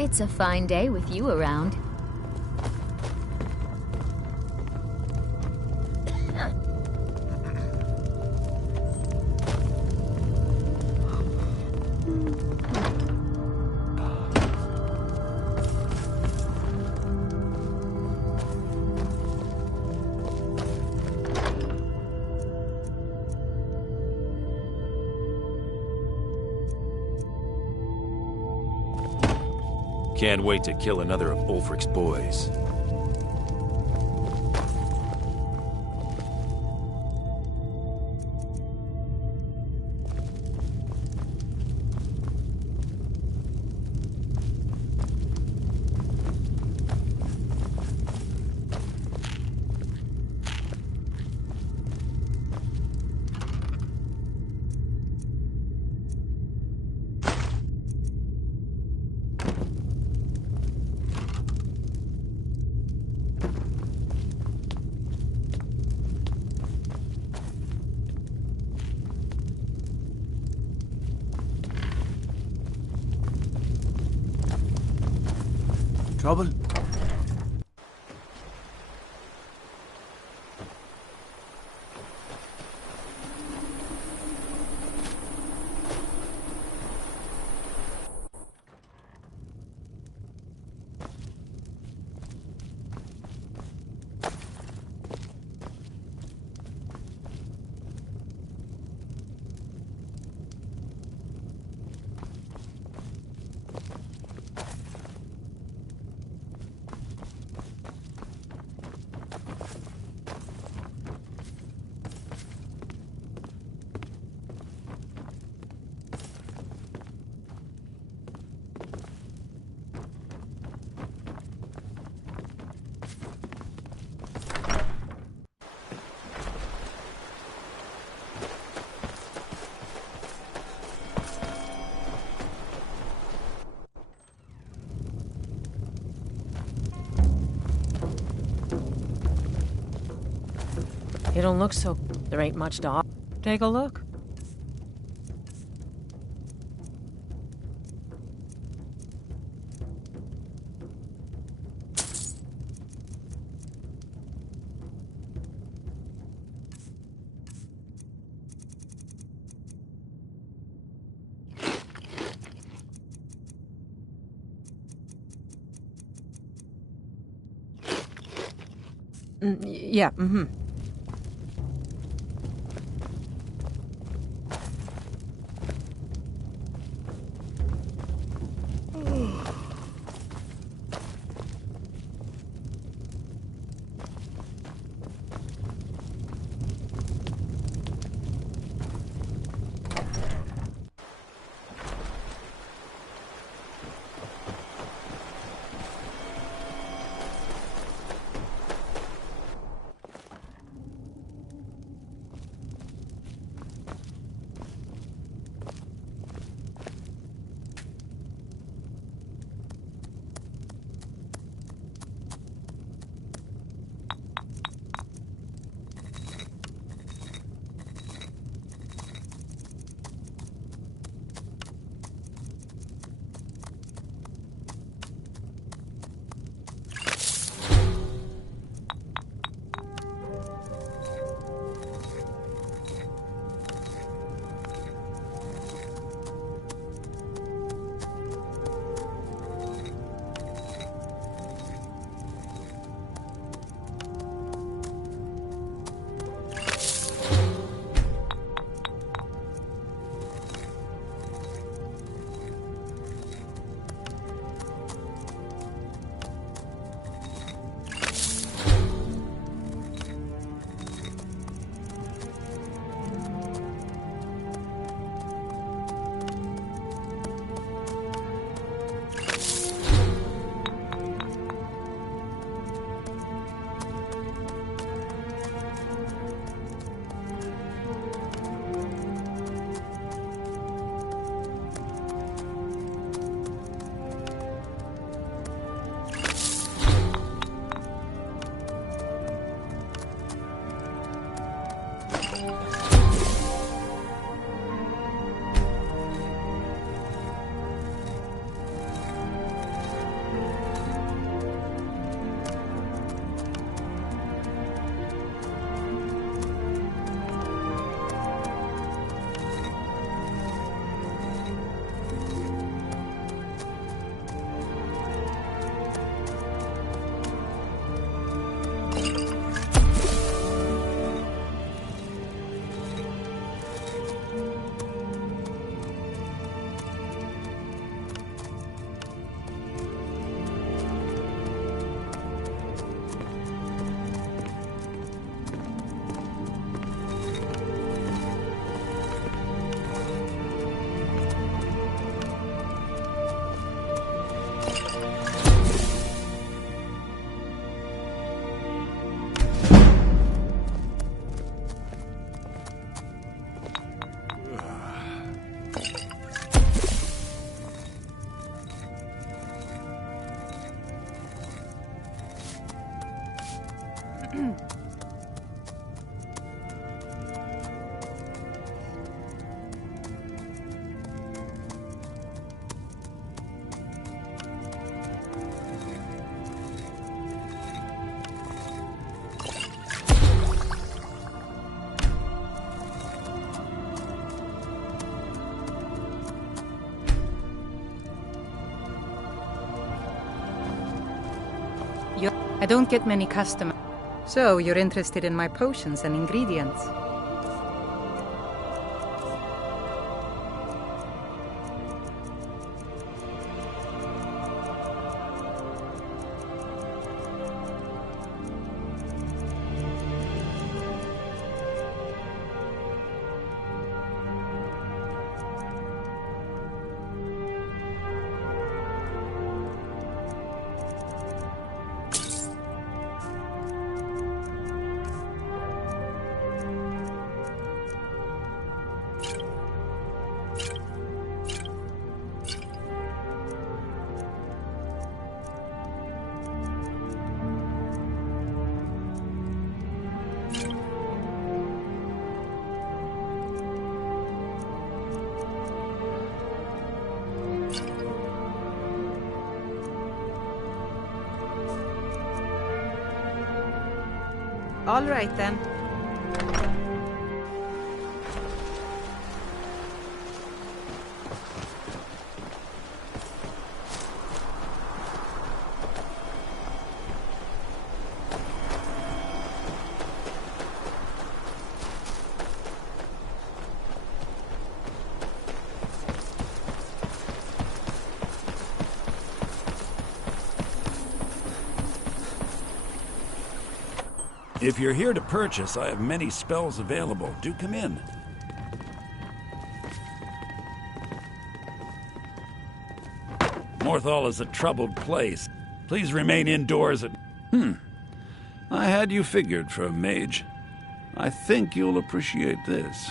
It's a fine day with you around. Can't wait to kill another of Ulfric's boys. Trouble? You don't look so... There ain't much to... Take a look. Yeah, mm-hmm. I don't get many customers. So, you're interested in my potions and ingredients? All right, then. If you're here to purchase, I have many spells available. Do come in. Morthal is a troubled place. Please remain indoors at... I had you figured for a mage. I think you'll appreciate this.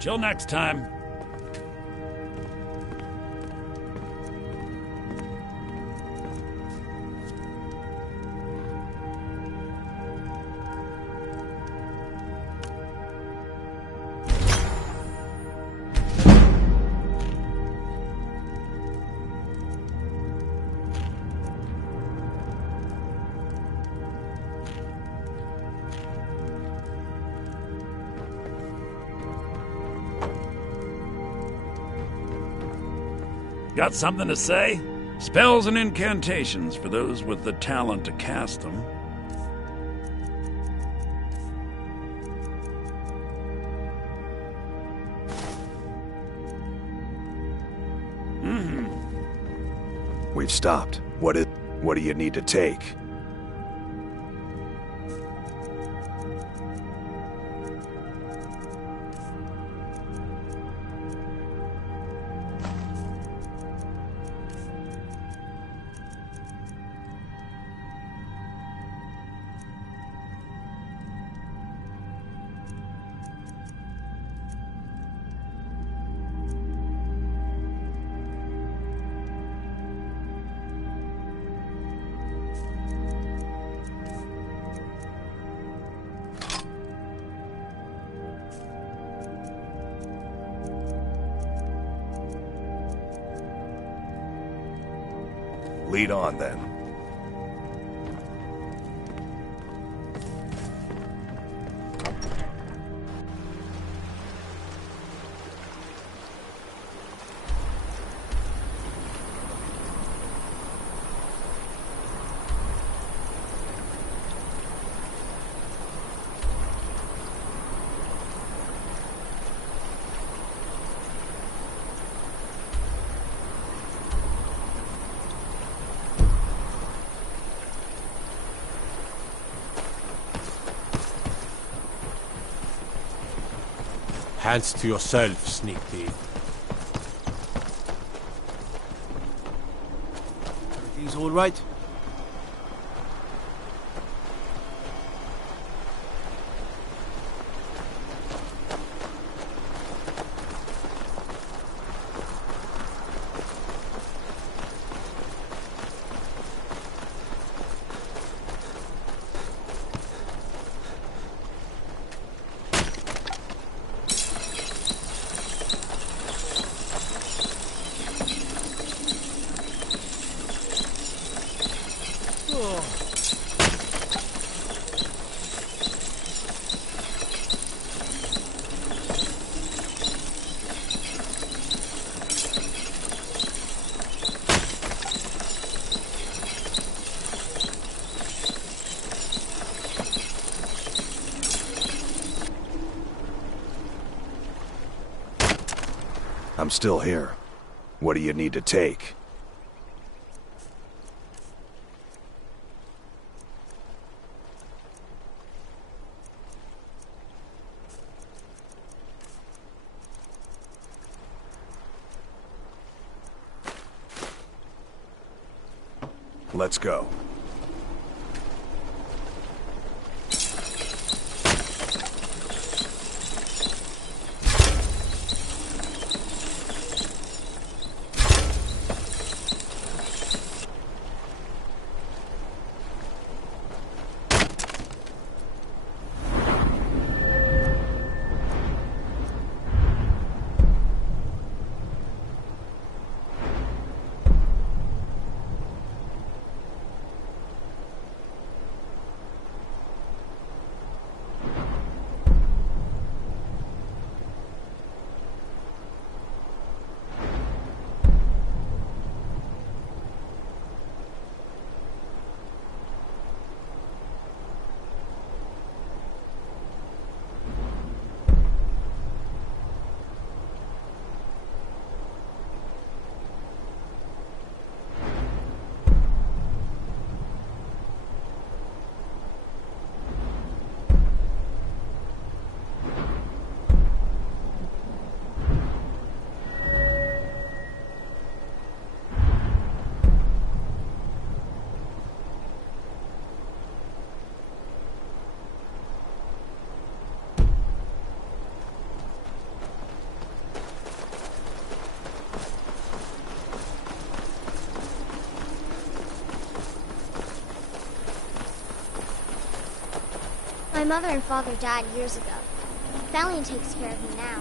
Till next time. Got something to say? Spells and incantations for those with the talent to cast them. We've stopped. What do you need to take? Lead on, then. Hands to yourself, sneak thief. Everything's all right? I'm still here. What do you need to take? Let's go. My mother and father died years ago. Valiant takes care of me now.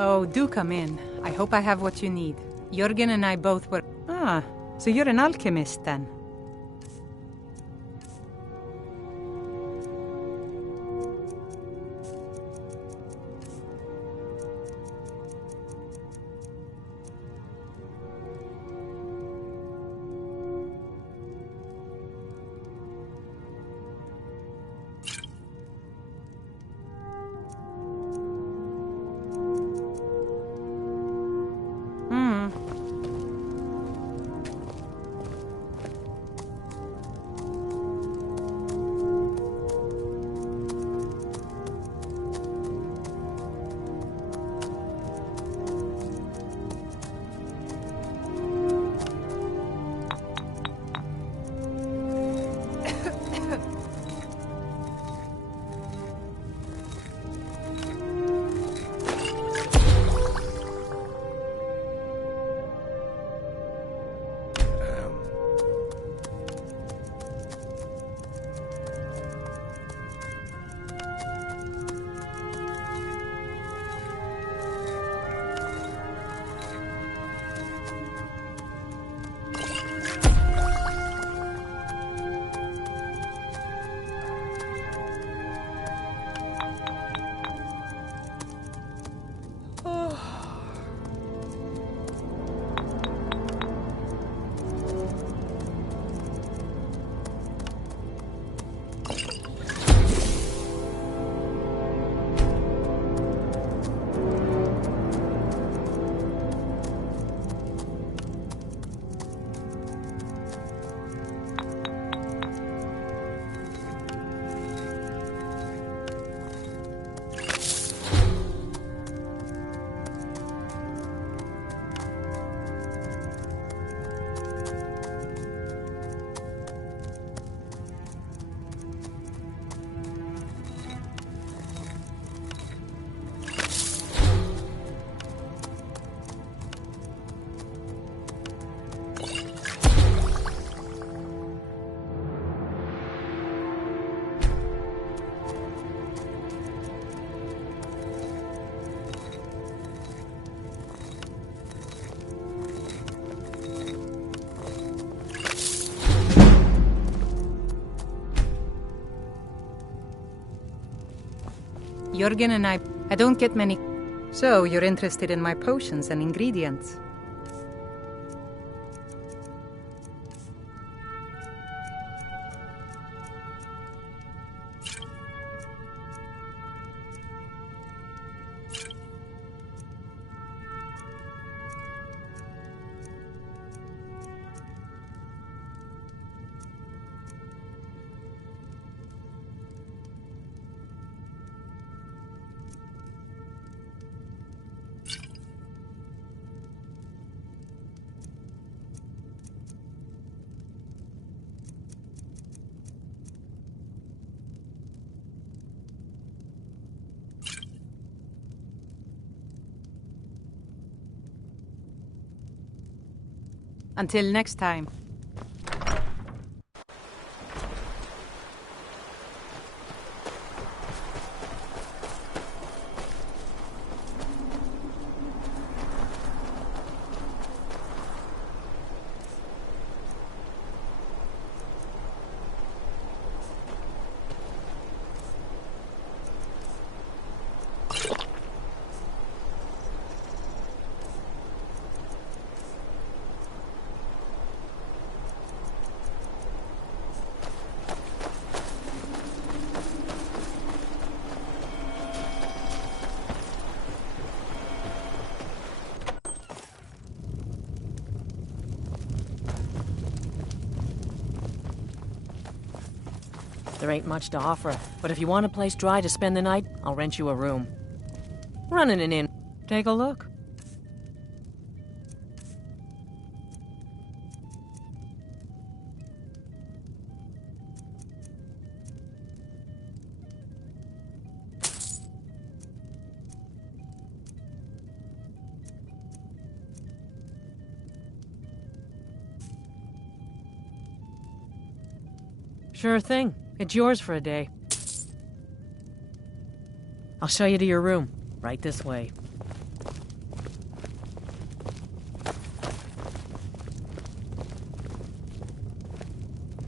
Oh, do come in. I hope I have what you need. Jürgen and I both were... Ah, so you're an alchemist then? Jürgen and I don't get many... So, you're interested in my potions and ingredients? Until next time. There ain't much to offer, but if you want a place dry to spend the night, I'll rent you a room. Running an inn. Take a look. Sure thing. It's yours for a day. I'll show you to your room. Right this way.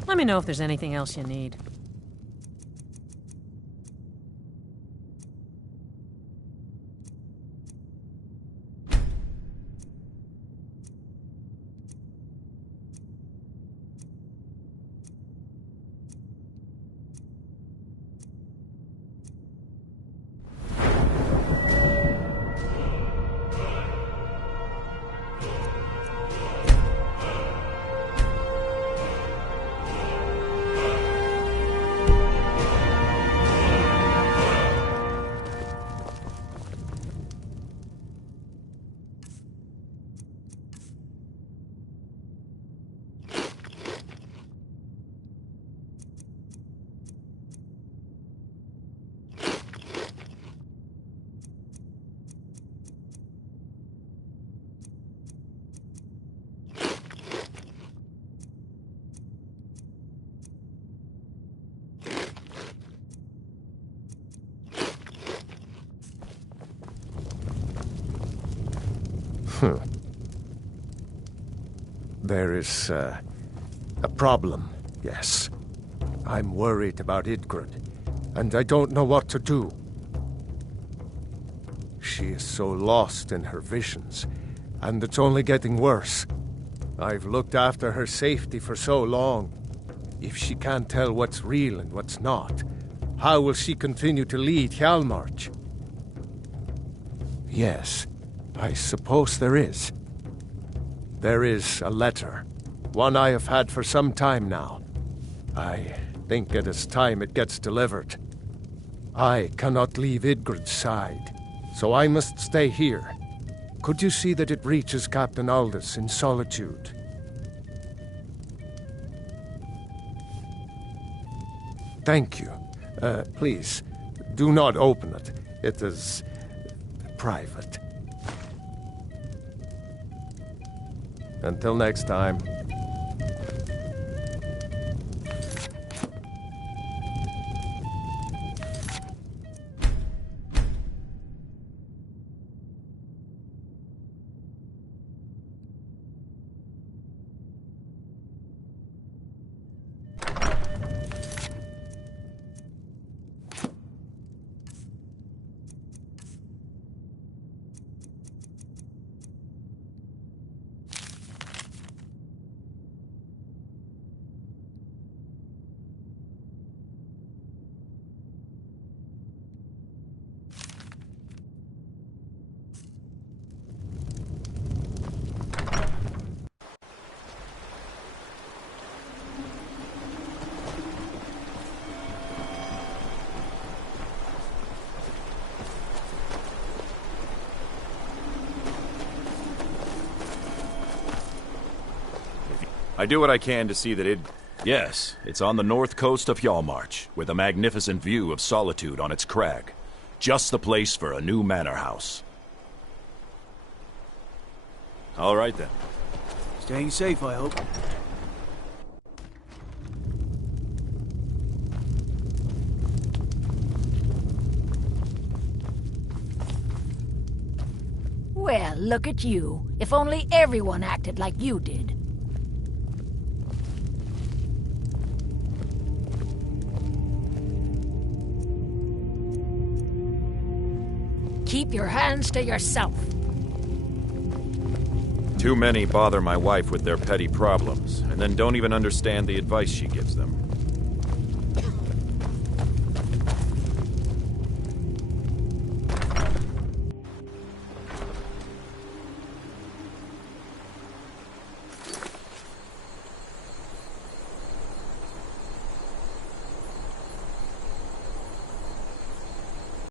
Let me know if there's anything else you need. There is a problem, yes. I'm worried about Idgrid, and I don't know what to do. She is so lost in her visions, and it's only getting worse. I've looked after her safety for so long. If she can't tell what's real and what's not, how will she continue to lead Hjalmarch? Yes, I suppose there is. There is a letter, one I have had for some time now. I think it is time it gets delivered. I cannot leave Idgrid's side, so I must stay here. Could you see that it reaches Captain Aldous in Solitude? Thank you. Please, do not open it. It is private. Until next time. I do what I can to see that it... Yes, it's on the north coast of Hjalmarch, with a magnificent view of Solitude on its crag. Just the place for a new manor house. All right, then. Staying safe, I hope. Well, look at you. If only everyone acted like you did. Keep your hands to yourself. Too many bother my wife with their petty problems, and then don't even understand the advice she gives them.